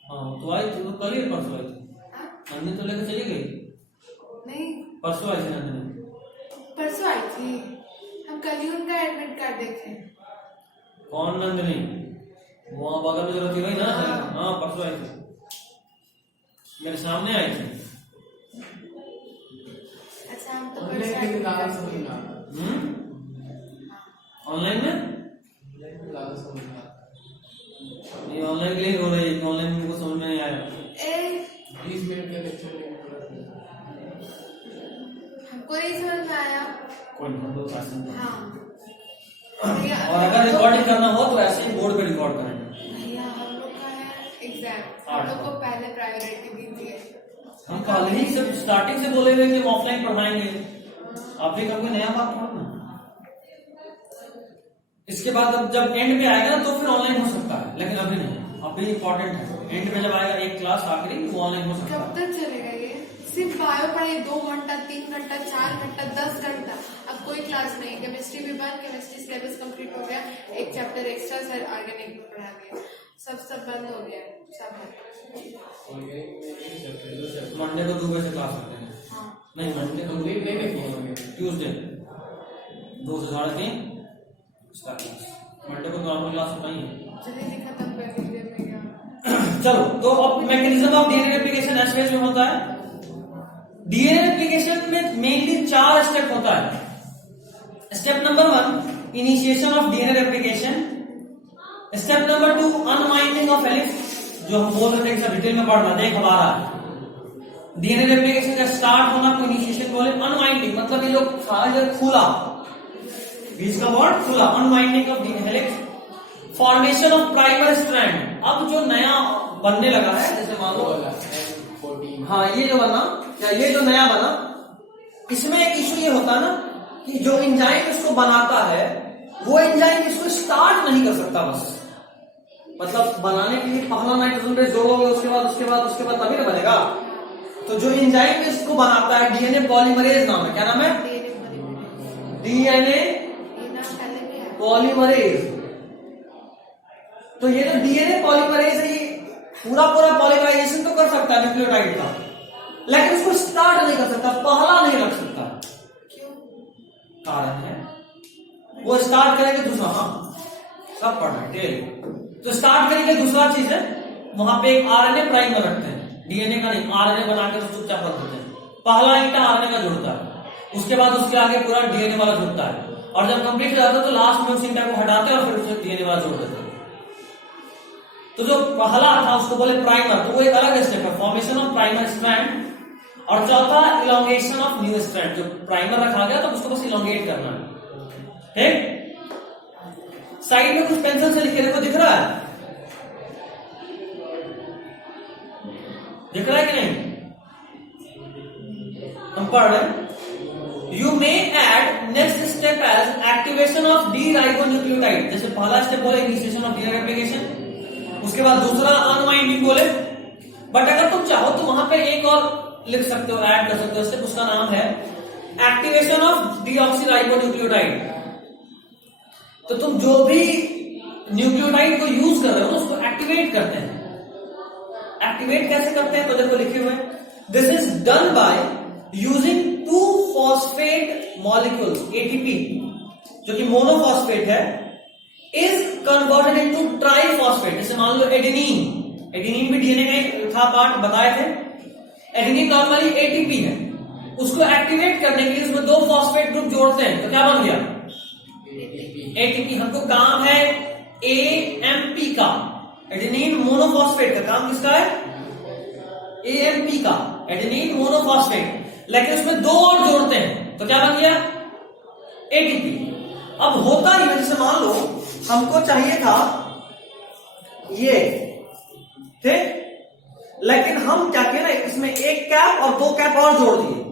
हाँ तो आई थी, तो कल ही परसों आई थी। हाँ? नंदिनी तो लेकर चली गई, नहीं, परसों आई थी नंदिनी। परसों आई थी, हम कल ही उनका एडमिट कर देखे। कौन नंदिनी? वहाँ बगल में जो रहती वही ना? हाँ परसों आई थी, मेरे सामने आई थी। अच्छा हम तो ऑनलाइन परसों के admit ज्यादा कर समझ दिए। में आता, ऑनलाइन में? ज्यादा समझ में आता। ये ऑनलाइन के लिए रो रही है कि ऑनलाइन में मुझको समझ में नहीं आया। 20 मिनट का लेक्चर नहीं पूरा किया। हमको नहीं समझ में आया। कोई नहीं, दो क्लासेस। हाँ और अगर रिकॉर्डिंग करना हो तो ऐसे ही बोर्ड पे रिकॉर्ड करें। भैया हम लोग का है एग्जाम, हम लोग को पहले प्रायोरिटी दी थी। हम पहले ही सब स्टार्टिंग से बोले हुए कि हम ऑफलाइन पढ़ाएंगे, अभी का कोई नया बात थोड़ा ना। इसके बाद अब जब एंड पे आएगा ना तो फिर ऑनलाइन हो सकता है, लेकिन अभी नहीं, अभी इंपॉर्टेंट है। एंड पे जब आएगा एक क्लास आखिरी वो ऑनलाइन हो सकता कब है। तक चलेगा ये? सिर्फ बायो पढ़ाई 2 घंटा, 3 घंटा, 4 घंटा, 10 घंटा। अब कोई क्लास नहीं। केमिस्ट्री भी बंद, केमिस्ट्री सिलेबस कंप्लीट हो गया, एक चैप्टर एक्स्ट्रा सर ऑर्गेनिक में पढ़ा दिया, सब बंद हो गया, सब है। ऑर्गेनिक में नहीं चलते, दो चलते। मंडे को 2 बजे क्लास करते हैं। हाँ नहीं मंडे को कंप्लीट नहीं देखी होंगे। ट्यूसडे 2 से 3:30 उसका क्लास। मंडे को नॉर्मल क्लास होता ही है। जल्दी खत्म कर दीजिए भैया। चलो तो अब mechanism of DNA replication S phase में होता है। डीएनए रेप्लिकेशन में मेनली 4 स्टेप होता है। Step number 1 initiation of DNA replication, step number 2 unwinding of helix, जो हम बोल रहे थे सब डिटेल में पढ़ना, देख हमारा डीएनए रेप्लिकेशन का स्टार्ट होना को इनिशिएशन बोले। अनवाइंडिंग मतलब ये जो खुला, बीच का वर्ड खुला, unwinding of DNA helix, formation of primer strand. अब जो नया बनने लगा है, जैसे मान लो M14। हाँ ये जो बना या ये जो नया बना, इसमें एक इशू ये होता है ना कि जो एंजाइम इसको बनाता है वो एंजाइम इसको स्टार्ट नहीं कर सकता। बस मतलब बनाने के लिए पहला नाइट्रोजन बेस जोड़ोगे, उसके बाद तभी ना बनेगा। तो जो एंजाइम इसको बनाता है डीएनए पॉलीमरेज नाम है। क्या नाम है? DNA polymerase. तो ये जो डीएनए पॉलीमरेज है ये पूरा पॉलीमराइजेशन तो कर सकता है न्यूक्लियोटाइड का, लेकिन उसको स्टार्ट नहीं कर सकता, पहला नहीं रख सकता। क्यों? कारण है वो स्टार्ट करेंगे दूसरा। हाँ सब पढ़ना है डेली। तो स्टार्ट करेंगे दूसरा चीज है, वहां पे एक आरएनए प्राइमर रखते हैं, डीएनए का नहीं, आरएनए बना के तो चुपचाप रख देते हैं। पहला ईंटा आरएनए का जुड़ता है, उसके बाद उसके आगे पूरा डीएनए वाला जुड़ता है, और जब कंप्लीट हो जाता है तो लास्ट में उस ईंटा को हटाते हैं और फिर उसे डीएनए वाला जोड़ देते हैं। तो जो पहला था उसको बोले प्राइमर, तो वो एक अलग स्टेप है, फॉर्मेशन ऑफ प्राइमर स्ट्रैंड। और चौथा इलोंगेशन ऑफ न्यू स्ट्रैंड। जो प्राइमर रखा गया तो उसको बस इलोंगेट करना है। ठीक, साइड में कुछ पेंसिल से लिखे देखो, दिख रहा है? दिख रहा है कि नहीं? हम पढ़ रहे हैं। You may add next step as activation of D-ribonucleotide। जैसे पहला स्टेप बोले इनिशिएशन ऑफ डीएनए रेप्लिकेशन, उसके बाद दूसरा अनवाइंडिंग बोले। बट अगर तुम चाहो तो वहां पे एक और लिख सकते हो, ऐड कर सकते हो स्टेप, उसका नाम है एक्टिवेशन ऑफ डीऑक्सीराइबोन्यूक्लियोटाइड। तो तुम जो भी न्यूक्लियोटाइड को यूज कर रहे हो उसको एक्टिवेट करते हैं। एक्टिवेट कैसे करते हैं? तो देखो लिखे हुए, this is done by using 2 phosphate molecules, ATP जो कि मोनोफॉस्फेट है, इज कन्वर्टेड इनटू ट्राइफॉस्फेट। जैसे मान लो एडेनिन भी डीएनए का एक था पार्ट, बताए थे। एडेनिन नॉर्मली एटीपी है, उसको एक्टिवेट करने के लिए उसमें 2 फॉस्फेट ग्रुप जोड़ते हैं, तो क्या बन गया? एटीपी। हमको काम है एएमपी का, एडेनिन मोनोफॉस्फेट का काम किसका है? एएमपी का, एडेनिन मोनोफॉस्फेट। लेकिन उसमें 2 और जोड़ते हैं तो क्या बन गया? एटीपी। अब होता ही है, जैसे मान लो हमको चाहिए था ये, ठीक, लेकिन हम क्या किए ना, इसमें एक कैप और दो कैप और जोड़ दिए।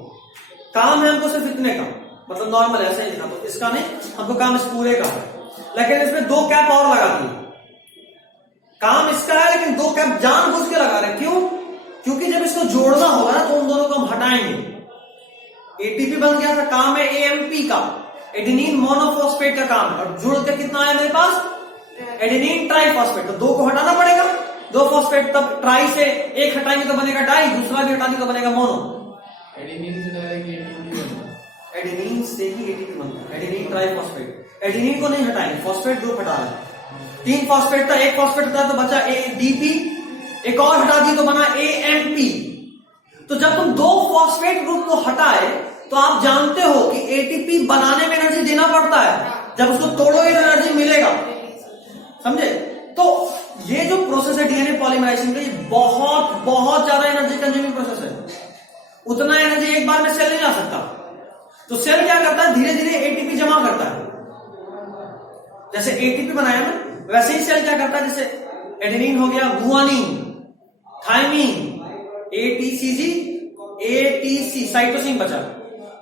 काम है हमको सिर्फ इतने का, मतलब नॉर्मल ऐसे ही लिखा, तो इसका नहीं, हमको काम इस पूरे का है, लेकिन इसमें दो कैप और लगा दिए। काम इसका है लेकिन दो कैप जानबूझ के लगा रहे, क्यों? क्योंकि जब इसको जोड़ना होगा ना तो उन दोनों को हम हटाएंगे। एटीपी बन गया था, काम है एएमपी का, एडेनिन मोनोफॉस्फेट का काम, और जुड़ के कितना आया मेरे पास, एडेनिन ट्राइफॉस्फेट, तो दो को हटाना पड़ेगा, दो फॉस्फेट, तब ट्राई से एक हटाएंगे तो बनेगा डाई, दूसरा भी हटाएंगे तो बनेगा मोनो। एडेनिन से डायरेक्ट एटीपी बनता है। एडेनिन से ही एटीपी बनता है, एडेनिन ट्राइफॉस्फेट। एडेनिन को नहीं हटाएंगे, फॉस्फेट ग्रुप हटा रहे हैं। 3 फॉस्फेट था, एक फॉस्फेट था तो बचा एडीपी, एक और हटा दिए तो बना एएमपी। तो जब तुम दो फॉस्फेट ग्रुप को हटाए तो आप जानते हो कि एटीपी बनाने में एनर्जी देना पड़ता है, जब उसको तोड़ोगे तो एनर्जी मिलेगा, समझे? तो ये जो प्रोसेस है डीएनए पॉलीमराइजेशन का, ये बहुत बहुत ज्यादा एनर्जी कंज्यूमिंग प्रोसेस है। उतना एनर्जी एक बार में सेल नहीं ला सकता, तो सेल क्या करता है, धीरे धीरे एटीपी जमा करता है। जैसे एटीपी बनाया ना, वैसे ही सेल क्या करता है, जैसे एडेनिन हो गया, guanine, thymine, ATCG, ATC, cytosine बचा,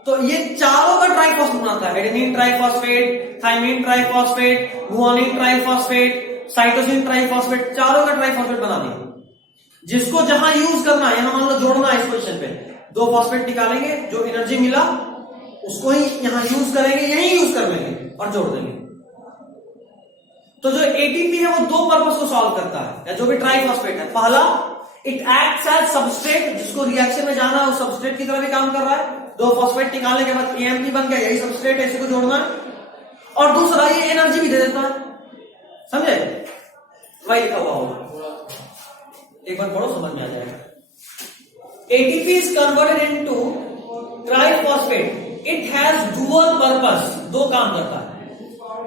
तो ये चारों का ट्राइफॉस्फेट बनाता है। Adenine triphosphate, thymine triphosphate, guanine triphosphate, cytosine triphosphate, चारों का ट्राइफॉस्फेट बना दिया। जिसको जहां यूज करना है, यहां मान लो जोड़ना है इस पोजीशन पे, दो फॉस्फेट निकालेंगे, जो एनर्जी मिला उसको ही यहां यूज करेंगे, यही यूज कर लेंगे और जोड़ देंगे। तो जो एटीपी है वो दो पर्पस को सॉल्व करता है, या जो भी ट्राइफॉस्फेट है। पहला, इट एक्ट्स एज सबस्ट्रेट, जिसको रिएक्शन में जाना है उस सबस्ट्रेट की तरह भी काम कर रहा है। दो फॉस्फेट निकालने के बाद एएमपी बन गया, यही सबस्ट्रेट है, इसी को जोड़ना है। और दूसरा, ये एनर्जी भी दे देता है, समझे? वही लिखा हुआ होगा, एक बार पढ़ो समझ में आ जाएगा। ATP is converted into triphosphate, it has dual purpose, दो काम करता है।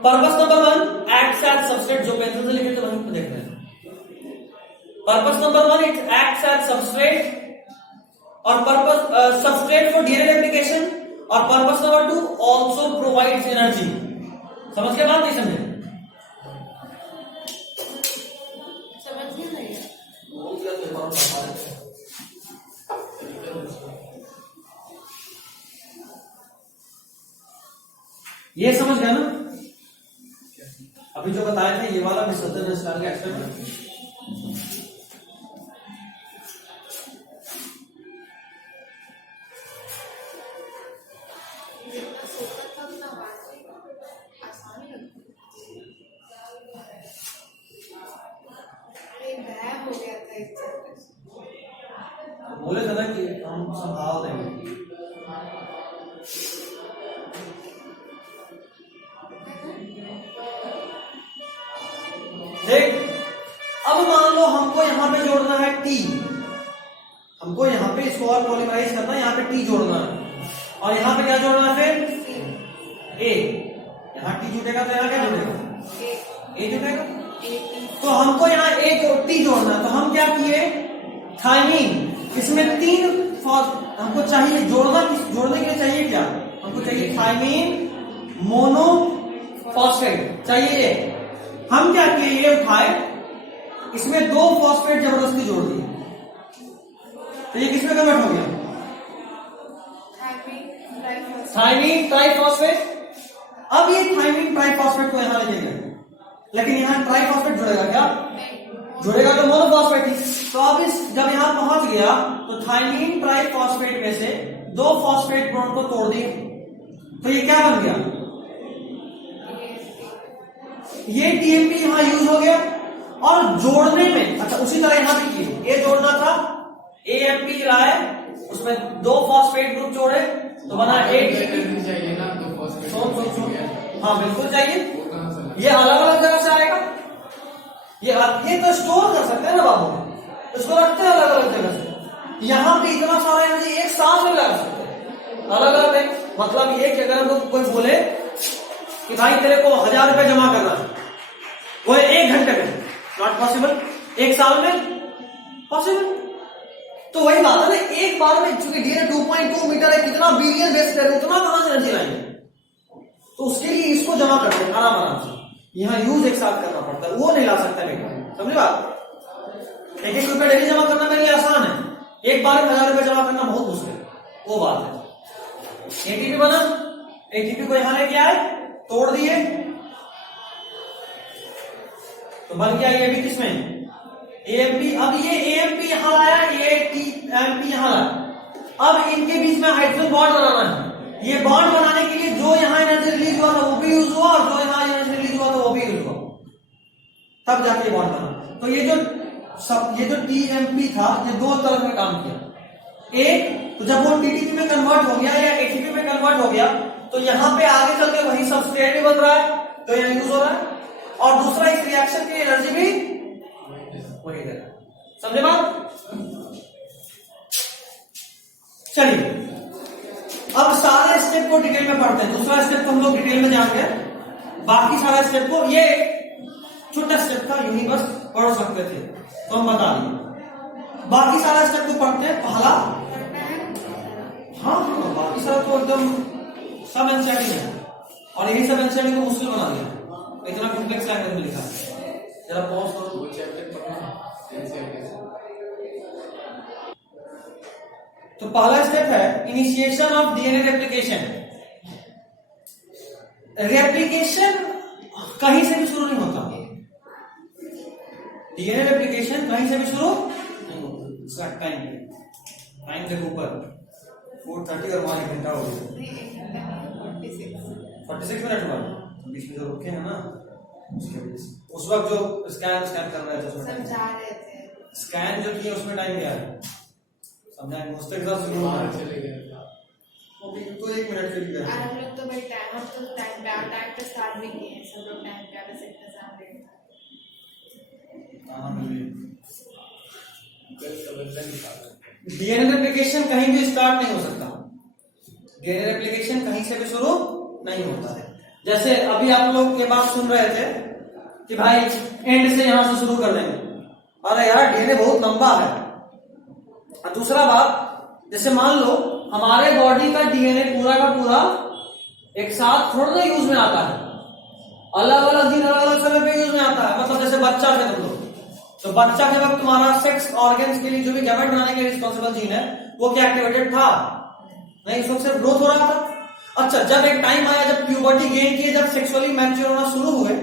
Purpose number 1, acts as substrate, जो पेंसिल से लिखे थे वहीं पे देख रहे हैं। Purpose number 1, it acts as substrate, और purpose substrate for DNA replication, और purpose number 2, also provides energy. समझ के बात नहीं समझे? समझ गए नहीं? ये समझ गया ना? अभी जो बताया था ये वाला विसर्जन स्टाइल का एक्सपेरिमेंट, बोले थे ना कि हम संभाल देंगे। देख, अब मान लो हमको यहां पे जोड़ना है टी, हमको यहां पे इसको और पॉलीमराइज करना है, यहां पे टी जोड़ना है, और यहां पे क्या जोड़ना है फिर ए। यहां टी जुटेगा तो यहां क्या जुटेगा, ए जुटेगा। तो हमको यहाँ एक टी जोड़ना है, तो हम क्या किए, थायमीन, इसमें 3 हमको चाहिए जोड़ना, जोड़ने के लिए चाहिए क्या, हमको चाहिए थायमीन मोनोफॉस्फेट चाहिए। हम क्या किए, ये उठाए, इसमें 2 फॉस्फेट जबरदस्ती जोड़ दिए, तो ये किसमें कन्वर्ट हो गया, थायमीन ट्राइफॉस्फेट। अब ये थायमीन ट्राइफॉस्फेट को यहां ले गए, लेकिन यहां ट्राइफॉस्फेट जुड़ेगा क्या, जुड़ेगा तो मोनोफॉस्फेट ही। तो अब इस जब यहां पहुंच गया तो थायमीन ट्राइफॉस्फेट में से 2 फॉस्फेट बॉन्ड को तोड़ दिए, तो ये क्या बन गया, ये टीएमपी यहां यूज हो गया। और जोड़ने में, अच्छा उसी तरह यहां भी किए, ये जोड़ना था, एएमपी लाए, उसमें 2 फॉस्फेट ग्रुप जोड़े तो बना एटीपी चाहिए ना, तो फॉस्फेट। हाँ बिल्कुल चाहिए, ये अलग अलग जगह से आएगा, ये तो स्टोर कर सकते हैं ना बाबू, इसको रखते हैं अलग अलग जगह से। यहां पे इतना सारा एनर्जी एक साथ में लगा सकते, अलग अलग है। मतलब ये कि अगर हमको कोई बोले कि भाई तेरे को 1000 रुपए जमा करना है, वो 1 घंटे में, नॉट पॉसिबल, 1 साल में पॉसिबल। तो वही बात है ना, एक बार में, चूंकि डीएनए 2.2 मीटर है, कितना बिलियन बेस कर, उतना कहां से एनर्जी लाएंगे, तो उसके लिए इसको जमा करते हैं आराम आराम से। यहाँ यूज एक साथ करना पड़ता है, वो नहीं ला सकता बेटा, समझे बात। एक रुपया डेली जमा करना मेरे लिए आसान है, एक बार में 1000 रुपया जमा करना बहुत मुश्किल, वो बात है। एटीपी बना, एटीपी को यहां लेके आए, तोड़ दिए, तो बन गया ये भी किसमें एएमपी। अब ये एएमपी यहां आया, ये एएमपी यहां आया। अब इनके बीच में हाइड्रोजन बॉन्ड बनाना है। ये बॉन्ड बनाने के लिए जो यहां एनर्जी रिलीज हुआ था वो भी यूज हुआ, और जो यहां एनर्जी रिलीज हुआ था वो भी यूज हुआ, तब जाके बॉन्ड बना। तो ये जो टीएमपी था, ये दो तरह का काम किया। एक तो जब वो टीटीपी में कन्वर्ट हो गया या एटीपी में कन्वर्ट हो गया, तो यहां पे आगे चल के वही सबस्ट्रेट भी बन रहा है, तो यहां यूज हो रहा है। और दूसरा इस रिएक्शन की एनर्जी भी वही दे रहा है, समझे बात। चलिए अब सारे स्टेप को डिटेल में पढ़ते हैं। दूसरा स्टेप तो हम लोग डिटेल में जाएंगे, बाकी सारा स्टेप को, ये छोटा स्टेप था, यूं ही बस पढ़ सकते थे तो हम बता दिए। बाकी सारा स्टेप को पढ़ते हैं। पहला, हाँ बाकी सारा तो एकदम सब एनसीईआरटी है, और यही सब एनसीईआरटी को मुश्किल बना दिया, इतना कॉम्प्लेक्स लैंग्वेज में लिखा है। जरा पॉज करो, वो चैप्टर पढ़ना एनसीईआरटी से। तो पहला स्टेप है initiation of DNA replication. Replication कहीं से भी शुरू नहीं होता, डीएनए रेप्लिकेशन कहीं से भी शुरू नहीं होता। इसका टाइम के ऊपर 4:30 और वहां 1 घंटा हो गया, 46 मिनट हुआ, बीच में जो रुके हैं ना उसके वजह से। उस वक्त जो स्कैन कर रहे थे उसमें समझा रहे थे, स्कैन जो किया उसमें टाइम गया है, समझाएंगे उससे के साथ शुरू होना है, चले गए तो 1 मिनट के लिए और हम लोग तो भाई टाइम, हम तो टाइम पे स्टार्ट भी किए हैं, सब लोग टाइम पे बस इतना साथ देंगे। डीएनए रेप्लिकेशन कहीं भी स्टार्ट नहीं हो सकता, डीएनए रेप्लिकेशन कहीं से भी शुरू नहीं होता है। जैसे अभी आप लोग ये बात सुन रहे थे कि भाई एंड से यहां से शुरू कर देंगे, अरे यार डीएनए बहुत लंबा है। और दूसरा बात, जैसे मान लो हमारे बॉडी का डीएनए पूरा का पूरा एक साथ थोड़ा ना यूज में आता है, अलग अलग दिन अलग अलग समय पे यूज में आता है। मतलब जैसे बच्चा थे तुम लोग, तो बच्चा के वक्त तुम्हारा सेक्स ऑर्गन्स के लिए जो भी गैमेट बनाने के लिए रिस्पॉन्सिबल जीन है वो क्या एक्टिवेटेड था? नहीं, उस वक्त सिर्फ ग्रोथ हो रहा था। अच्छा, जब एक टाइम आया जब प्यूबर्टी गेन किए, जब सेक्सुअली मैच्योर होना शुरू हुए,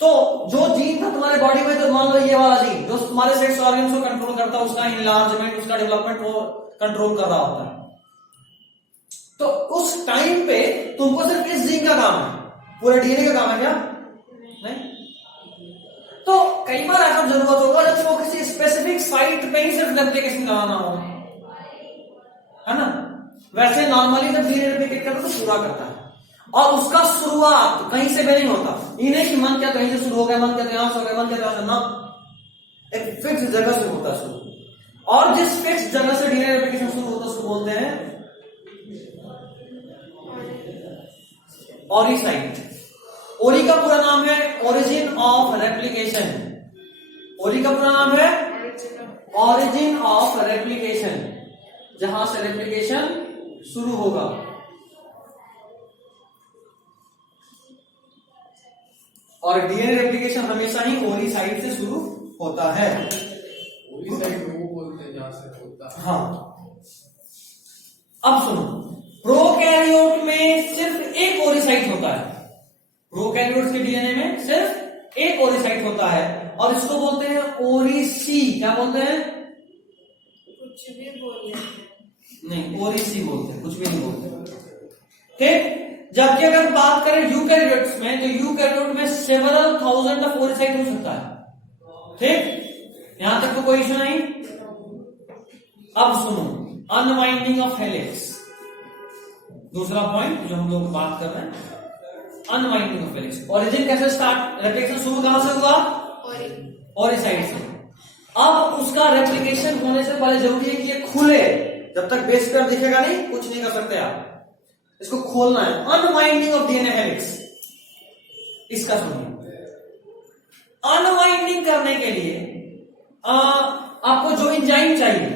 तो जो जीन था तुम्हारे बॉडी में, तो मान लो ये वाला जीन जो तुम्हारे सेक्स ऑर्गन्स को कंट्रोल करता है, उसका इनलार्जमेंट, उसका डेवलपमेंट वो कंट्रोल कर रहा होता है। तो उस टाइम पे तुमको सिर्फ इस जीन का काम है, पूरे डीएनए का काम है क्या? नहीं। तो कई बार ऐसा जरूरत होगा जब वो किसी स्पेसिफिक साइट पे ही सिर्फ रेप्लिकेशन कराना हो, है ना। वैसे नॉर्मली जब डीएनए रेप्लिकेट करता है तो पूरा करता है, और उसका शुरुआत कहीं से भी नहीं होता। ये नहीं कि मन क्या कहीं से शुरू हो गया, मन क्या यहां से हो गया, मन क्या यहां से, ना, एक फिक्स जगह से होता है शुरू। और जिस फिक्स जगह से डीएनए रेप्लिकेशन शुरू होता है उसको बोलते हैं ओरिसाइट। ओरी का पूरा नाम है ओरिजिन ऑफ रेप्लिकेशन। ओरी का पूरा नाम है ओरिजिन ऑफ रेप्लिकेशन, जहां से रेप्लिकेशन शुरू होगा। और डीएनए रेप्लिकेशन हमेशा ही ओरी साइट से शुरू होता है। ओरी साइट वो बोलते हैं जहां से होता है। हाँ, अब सुनो, प्रोकैरियोट में सिर्फ एक ओरिसाइट होता है। प्रोकैरियोट्स के डीएनए में सिर्फ एक ओरिसाइट होता है, और इसको बोलते हैं ओरिसी। क्या बोलते हैं? कुछ भी बोल रहे हैं, नहीं, ओरिसी बोलते हैं, कुछ भी नहीं बोलते। ठीक। जबकि अगर बात करें यूकैरियोट्स में, तो यूकैरियोट में सेवरल थाउजेंड ऑफ ओरिसाइट हो सकता है। ठीक, यहां तक तो कोई इशू नहीं। अब सुनो, अनवाइंडिंग ऑफ हेलिक्स, दूसरा पॉइंट जो हम लोग बात कर रहे हैं, अनवाइंडिंग ऑफ हेलिक्स। ओरिजिन कैसे स्टार्ट, रेप्लिकेशन शुरू कहां से हुआ? ओरिसाइट से। अब उसका रेप्लिकेशन होने से पहले जरूरी है कि ये खुले, जब तक बेस पेयर दिखेगा नहीं कुछ नहीं कर सकते आप, इसको खोलना है। अनवाइंडिंग ऑफ डीएनए हेलिक्स, इसका सुनिए। अनवाइंडिंग करने के लिए आपको जो एंजाइम चाहिए,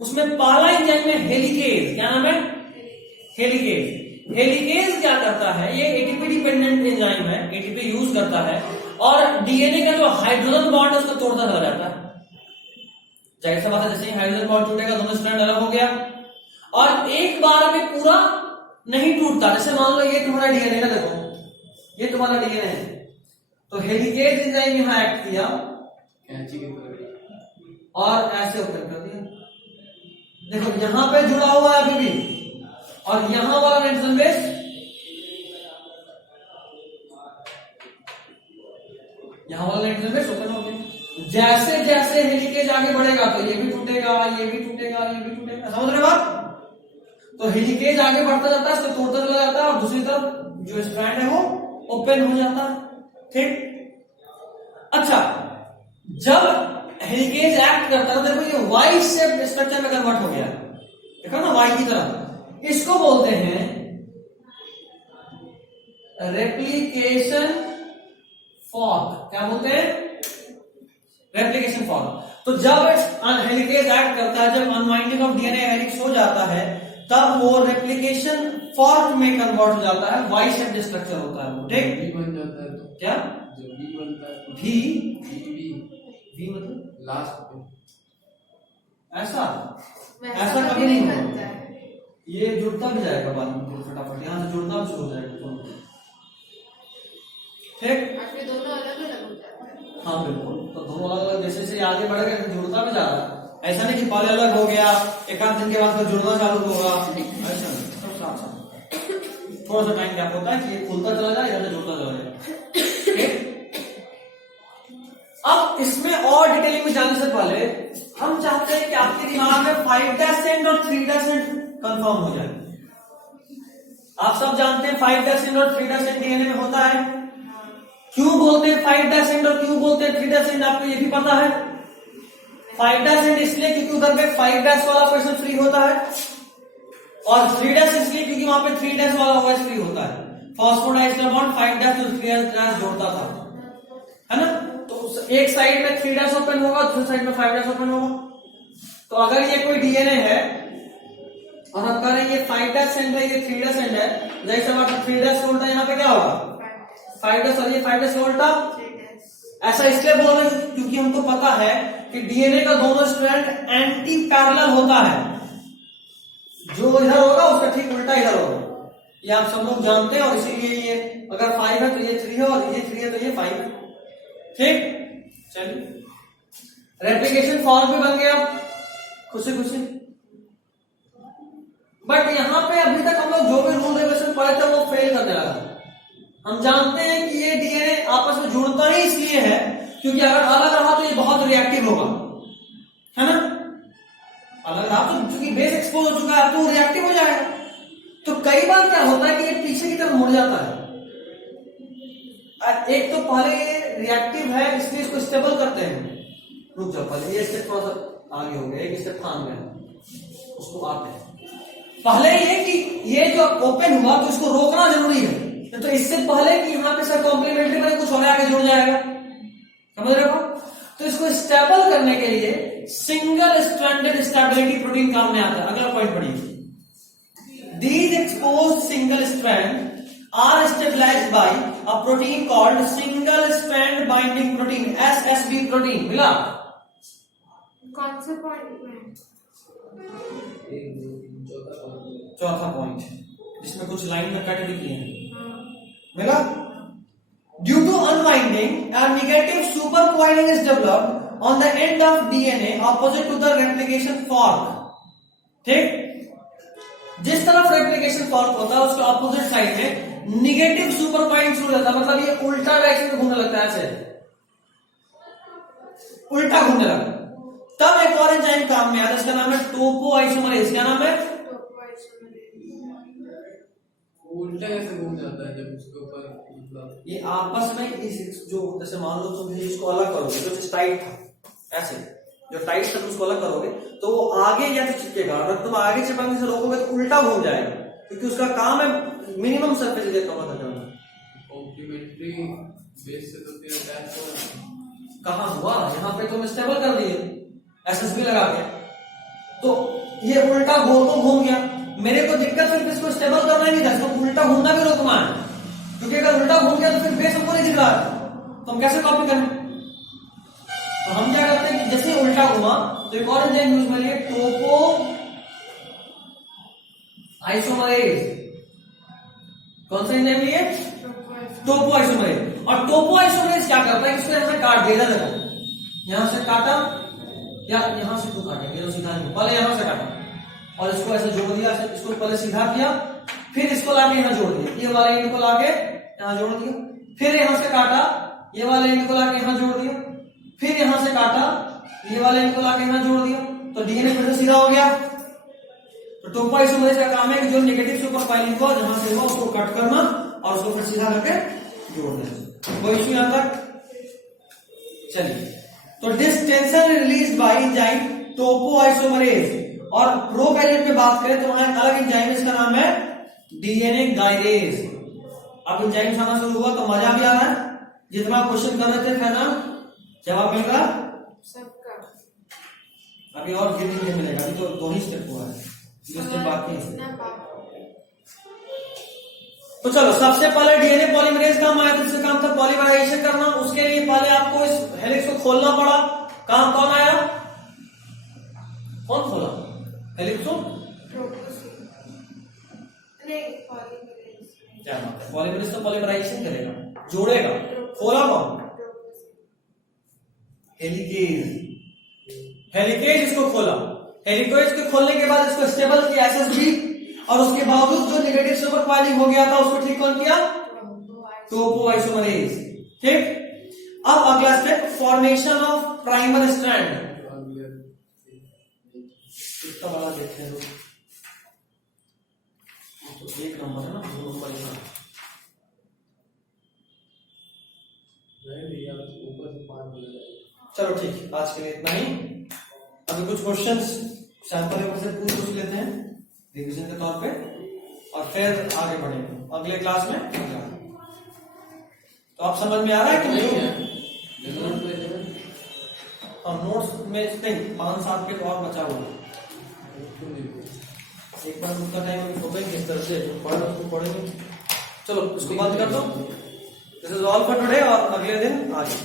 उसमें पहला एंजाइम है हेलिकेज। क्या नाम है? हेलिकेज। हेलिकेज क्या करता है, ये एटीपी डिपेंडेंट एंजाइम है, एटीपी यूज करता है और डीएनए का जो हाइड्रोजन बॉन्ड है उसको तोड़ता चला जाता है। जाहिर सा बात है, जैसे ही हाइड्रोजन बॉन्ड टूटेगा दोनों स्ट्रैंड अलग हो गया और एक बार में पूरा नहीं टूटता। जैसे मान लो ये तुम्हारा डीएनए है, देखो ये तुम्हारा डीएनए है, तो हेलिकेज एंजाइम यहां एक्ट किया कैंची की तरह और ऐसे ओपन कर दिया। देखो यहां पे जुड़ा हुआ है अभी भी, और यहां वाला नाइट्रोजन बेस यहां वाला नाइट्रोजन बेस ओपन हो गया। जैसे जैसे हेलिकेज आगे बढ़ेगा तो ये भी टूटेगा, ये भी टूटेगा, ये भी टूटेगा, समझ रहे बात? तो हेलिकेज आगे बढ़ता जाता है, इसको तोड़ता चला जाता है और दूसरी तरफ जो स्ट्रैंड है वो ओपन हो जाता है। ठीक, अच्छा, जब हेलिकेज एक्ट करता है, देखो ये वाई शेप स्ट्रक्चर में कन्वर्ट हो गया, देखो ना वाई की तरह। इसको बोलते हैं रेप्लिकेशन फॉर्क। क्या बोलते हैं? Replication fork. तो जब हेलिकेज एक्ट करता है, जब अनवाइंडिंग ऑफ डीएनए हेलिक्स हो जाता है, तब वो रेप्लिकेशन फॉर्क में कन्वर्ट हो जाता है, वाई शेप स्ट्रक्चर होता है। ठीक, वी बन जाता है तो क्या जब वी बनता है तो भी वी वी मतलब लास्ट पे ऐसा वैसा ऐसा कभी नहीं बनता होगा, है। ये जुड़ता भी जाएगा बाद में फटाफट, यहां से जुड़ना भी शुरू हो जाएगा दोनों। ठीक, और फिर दोनों अलग अलग हो जाते हैं। हाँ बिल्कुल, तो दोनों अलग अलग जैसे जैसे आगे बढ़ेगा जुड़ता भी जा रहा है। ऐसा नहीं कि पहले अलग हो गया, एक आध दिन के बाद फिर जुड़ना चालू होगा, ऐसा नहीं, सब साथ साथ। थोड़ा सा टाइम गैप होता है कि ये खुलता चला जाए या फिर जुड़ता चला जाए। ठीक? अब इसमें और डिटेलिंग में जाने से पहले हम चाहते हैं कि आपके दिमाग में 5' एंड और 3' एंड कंफर्म हो जाए। आप सब जानते हैं 5' एंड और 3' एंड डीएनए में होता है। क्यों बोलते हैं 5' एंड और क्यों बोलते हैं 3' एंड, आपको ये भी पता है? 5' एंड इसलिए क्योंकि उधर पे 5' वाला क्वेश्चन फ्री होता है, और 3' इसलिए क्योंकि वहां पे 3' वाला ओएस फ्री होता है। फॉस्फोडाइस्टर बॉन्ड 5' और 3' जोड़ता था, है ना? तो एक साइड में 3' ओपन होगा, दूसरी साइड में 5' ओपन होगा। तो अगर ये कोई डीएनए है और हम कह रहे हैं ये 5' एंड है, ये 3' एंड है, जैसे हमारा 3' उल्टा यहाँ पे क्या होगा 5' और ये 5' उल्टा। ऐसा इसलिए बोल रहे हैं क्योंकि हमको पता है कि डीएनए का दोनों स्ट्रैंड एंटी पैरेलल होता है, जो इधर होगा उसका ठीक उल्टा इधर होगा। ये आप सब लोग जानते हैं, और इसीलिए ये अगर 5 है तो ये 3 है, और ये 3 है तो ये 5 है। ठीक, चलिए रेप्लिकेशन फॉर्म भी बन गया, खुशी खुशी। बट यहां पे अभी तक हम लोग जो भी रूल रेगुलेशन पढ़े थे वो फेल करने लगा। हम जानते हैं कि ये डीएनए आपस में जुड़ता ही इसलिए है क्योंकि अगर अलग रहा तो ये बहुत रिएक्टिव होगा, है ना? अलग रहा तो चूंकि बेस एक्सपोज हो चुका है तो रिएक्टिव हो जाएगा। तो कई बार क्या होता है कि ये पीछे की तरफ मुड़ जाता है। एक तो पहले ये रिएक्टिव है इसलिए इसको स्टेबल करते हैं। रुक जाओ, पहले ये स्टेप थोड़ा सा आगे हो गया, एक स्टेप थाम गया, उसको आते हैं। पहले ये कि ये जो ओपन हुआ तो इसको रोकना जरूरी है, तो इससे पहले कि यहाँ पे सर कॉम्प्लीमेंट्री में कुछ और आगे जुड़ जाएगा, समझ रहे हो? तो इसको स्टेबल करने के लिए सिंगल स्ट्रैंडेड स्टेबिलिटी प्रोटीन काम में आता है। अगला पॉइंट पढ़िए, these exposed single strand are stabilized by a protein called single strand binding protein, SSB protein। मिला? कौन सा पॉइंट में? चौथा पॉइंट जिसमें कुछ लाइन में कट भी किए हैं, मिला? Due to unwinding, a negative supercoiling is developed on the end of DNA opposite to the replication fork। ठीक, जिस तरफ रेप्लिकेशन फॉर्क होता है उसके ऑपोजिट साइड में निगेटिव सुपर कॉइलिंग शुरू होता है, मतलब ये उल्टा डायरेक्शन में घूमने लगता है, ऐसे उल्टा घूमने लगा। तब एक और एंजाइम काम में आता है, इसका नाम है टोपोआइसोमरेज। क्या नाम है? उल्टा कैसे घूम जाता है जब उसके ऊपर मतलब ये आपस में इस जो जैसे मान लो तुम इसको अलग करोगे, जो टाइट था ऐसे, जो टाइट था उसको अलग करोगे तो वो आगे या तो चिपकेगा, अगर तुम आगे चिपकने से रोकोगे तो उल्टा घूम जाएगा, क्योंकि उसका काम है मिनिमम सरफेस एरिया कवर करना। कॉम्प्लीमेंट्री बेस से तो तेरा अटैच हो कहां हुआ? यहाँ पे तुम स्टेबल कर दिए एसएसबी लगा के, तो ये उल्टा गोल को घूम गया, मेरे को दिक्कत सिर्फ इसको स्टेबल करना ही नहीं था, इसको उल्टा घूमना भी रोकना है, क्योंकि अगर उल्टा घूम गया तो फिर बेस हमको नहीं दिख रहा है, तो हम कैसे कॉपी करें? तो हम क्या करते हैं कि जैसे उल्टा घुमा तो एक और एंजाइम यूज करिए, टोपो आइसोमरेज। कौन सा एंजाइम लिए? टोपो आइसोमरेज। और टोपो आइसोमरेज क्या करता है, इसको यहां से काट दिया, देखो यहां से काटा या यहां से क्यों काटेंगे, तो सीधा नहीं, पहले यहां से काटा और इसको ऐसे जोड़ दिया, इसको पहले सीधा किया, फिर इसको लाके यहां जोड़ दिया, ये वाले एंड को लाके यहां जोड़ दिया, फिर यहां से काटा, ये वाले एंड को लाके यहां जोड़ दिया, फिर यहां से काटा, ये वाले एंड को लाके यहां जोड़ दिया, तो डीएनए फिर से सीधा हो गया। तो टोपो आइसोमरेज का काम है कि जो नेगेटिव सुपर फाइलिंग को जहां से हुआ उसको कट करना और उसको फिर सीधा करके जोड़ देना। कोई इश्यू यहां तक? चलिए, तो this tension release by enzyme topo isomerase. और प्रोकैरियोट में बात करें तो वहां एक अलग एंजाइम है, इसका नाम है डीएनए गायरेज। अब एंजाइम आना शुरू हुआ तो मजा भी आ रहा है, जितना क्वेश्चन कर रहे थे फायदा जवाब मिल रहा सबका। अभी और गिनने नहीं मिलेगा, अभी तो 2 ही स्टेप हुआ है, 2 स्टेप बाकी है। तो चलो, सबसे पहले डीएनए पॉलीमरेज काम आया, दूसरा काम था पॉलीमराइजेशन करना, उसके लिए पहले आपको इस हेलिक्स को खोलना पड़ा। काम कौन आया? कौन खोला हेलिक्स को? क्या बात है, पॉलीमरेज तो पॉलीमराइजेशन करेगा, जोड़ेगा, खोला कौन? हेलिकेज। हेलिकेज इसको खोला, हेलिकेज को खोलने के बाद इसको स्टेबल किया एसएसबी, और उसके बावजूद जो नेगेटिव सुपर फाइलिंग हो गया था उसको ठीक कौन किया? टोपो आइसोमरेज। ठीक, अब अगला step formation of primer strand. कितना बड़ा देखते हैं, तो 1 नंबर है ना, 2 नंबर है। चलो ठीक, आज के लिए इतना ही। अभी कुछ क्वेश्चंस सैंपल पेपर से पूछ लेते हैं रिवीजन के तौर पे, और फिर आगे बढ़ेंगे अगले क्लास में। तो आप समझ में आ रहा है कि नहीं? नोट्स में नहीं, 5-7 पेज और बचा हुआ है। एक बार उतना टाइम अभी सोचेंगे इस तरह से उसको पढ़ेंगे। चलो इसको बंद कर दो। This is all for today, और अगले दिन आगे।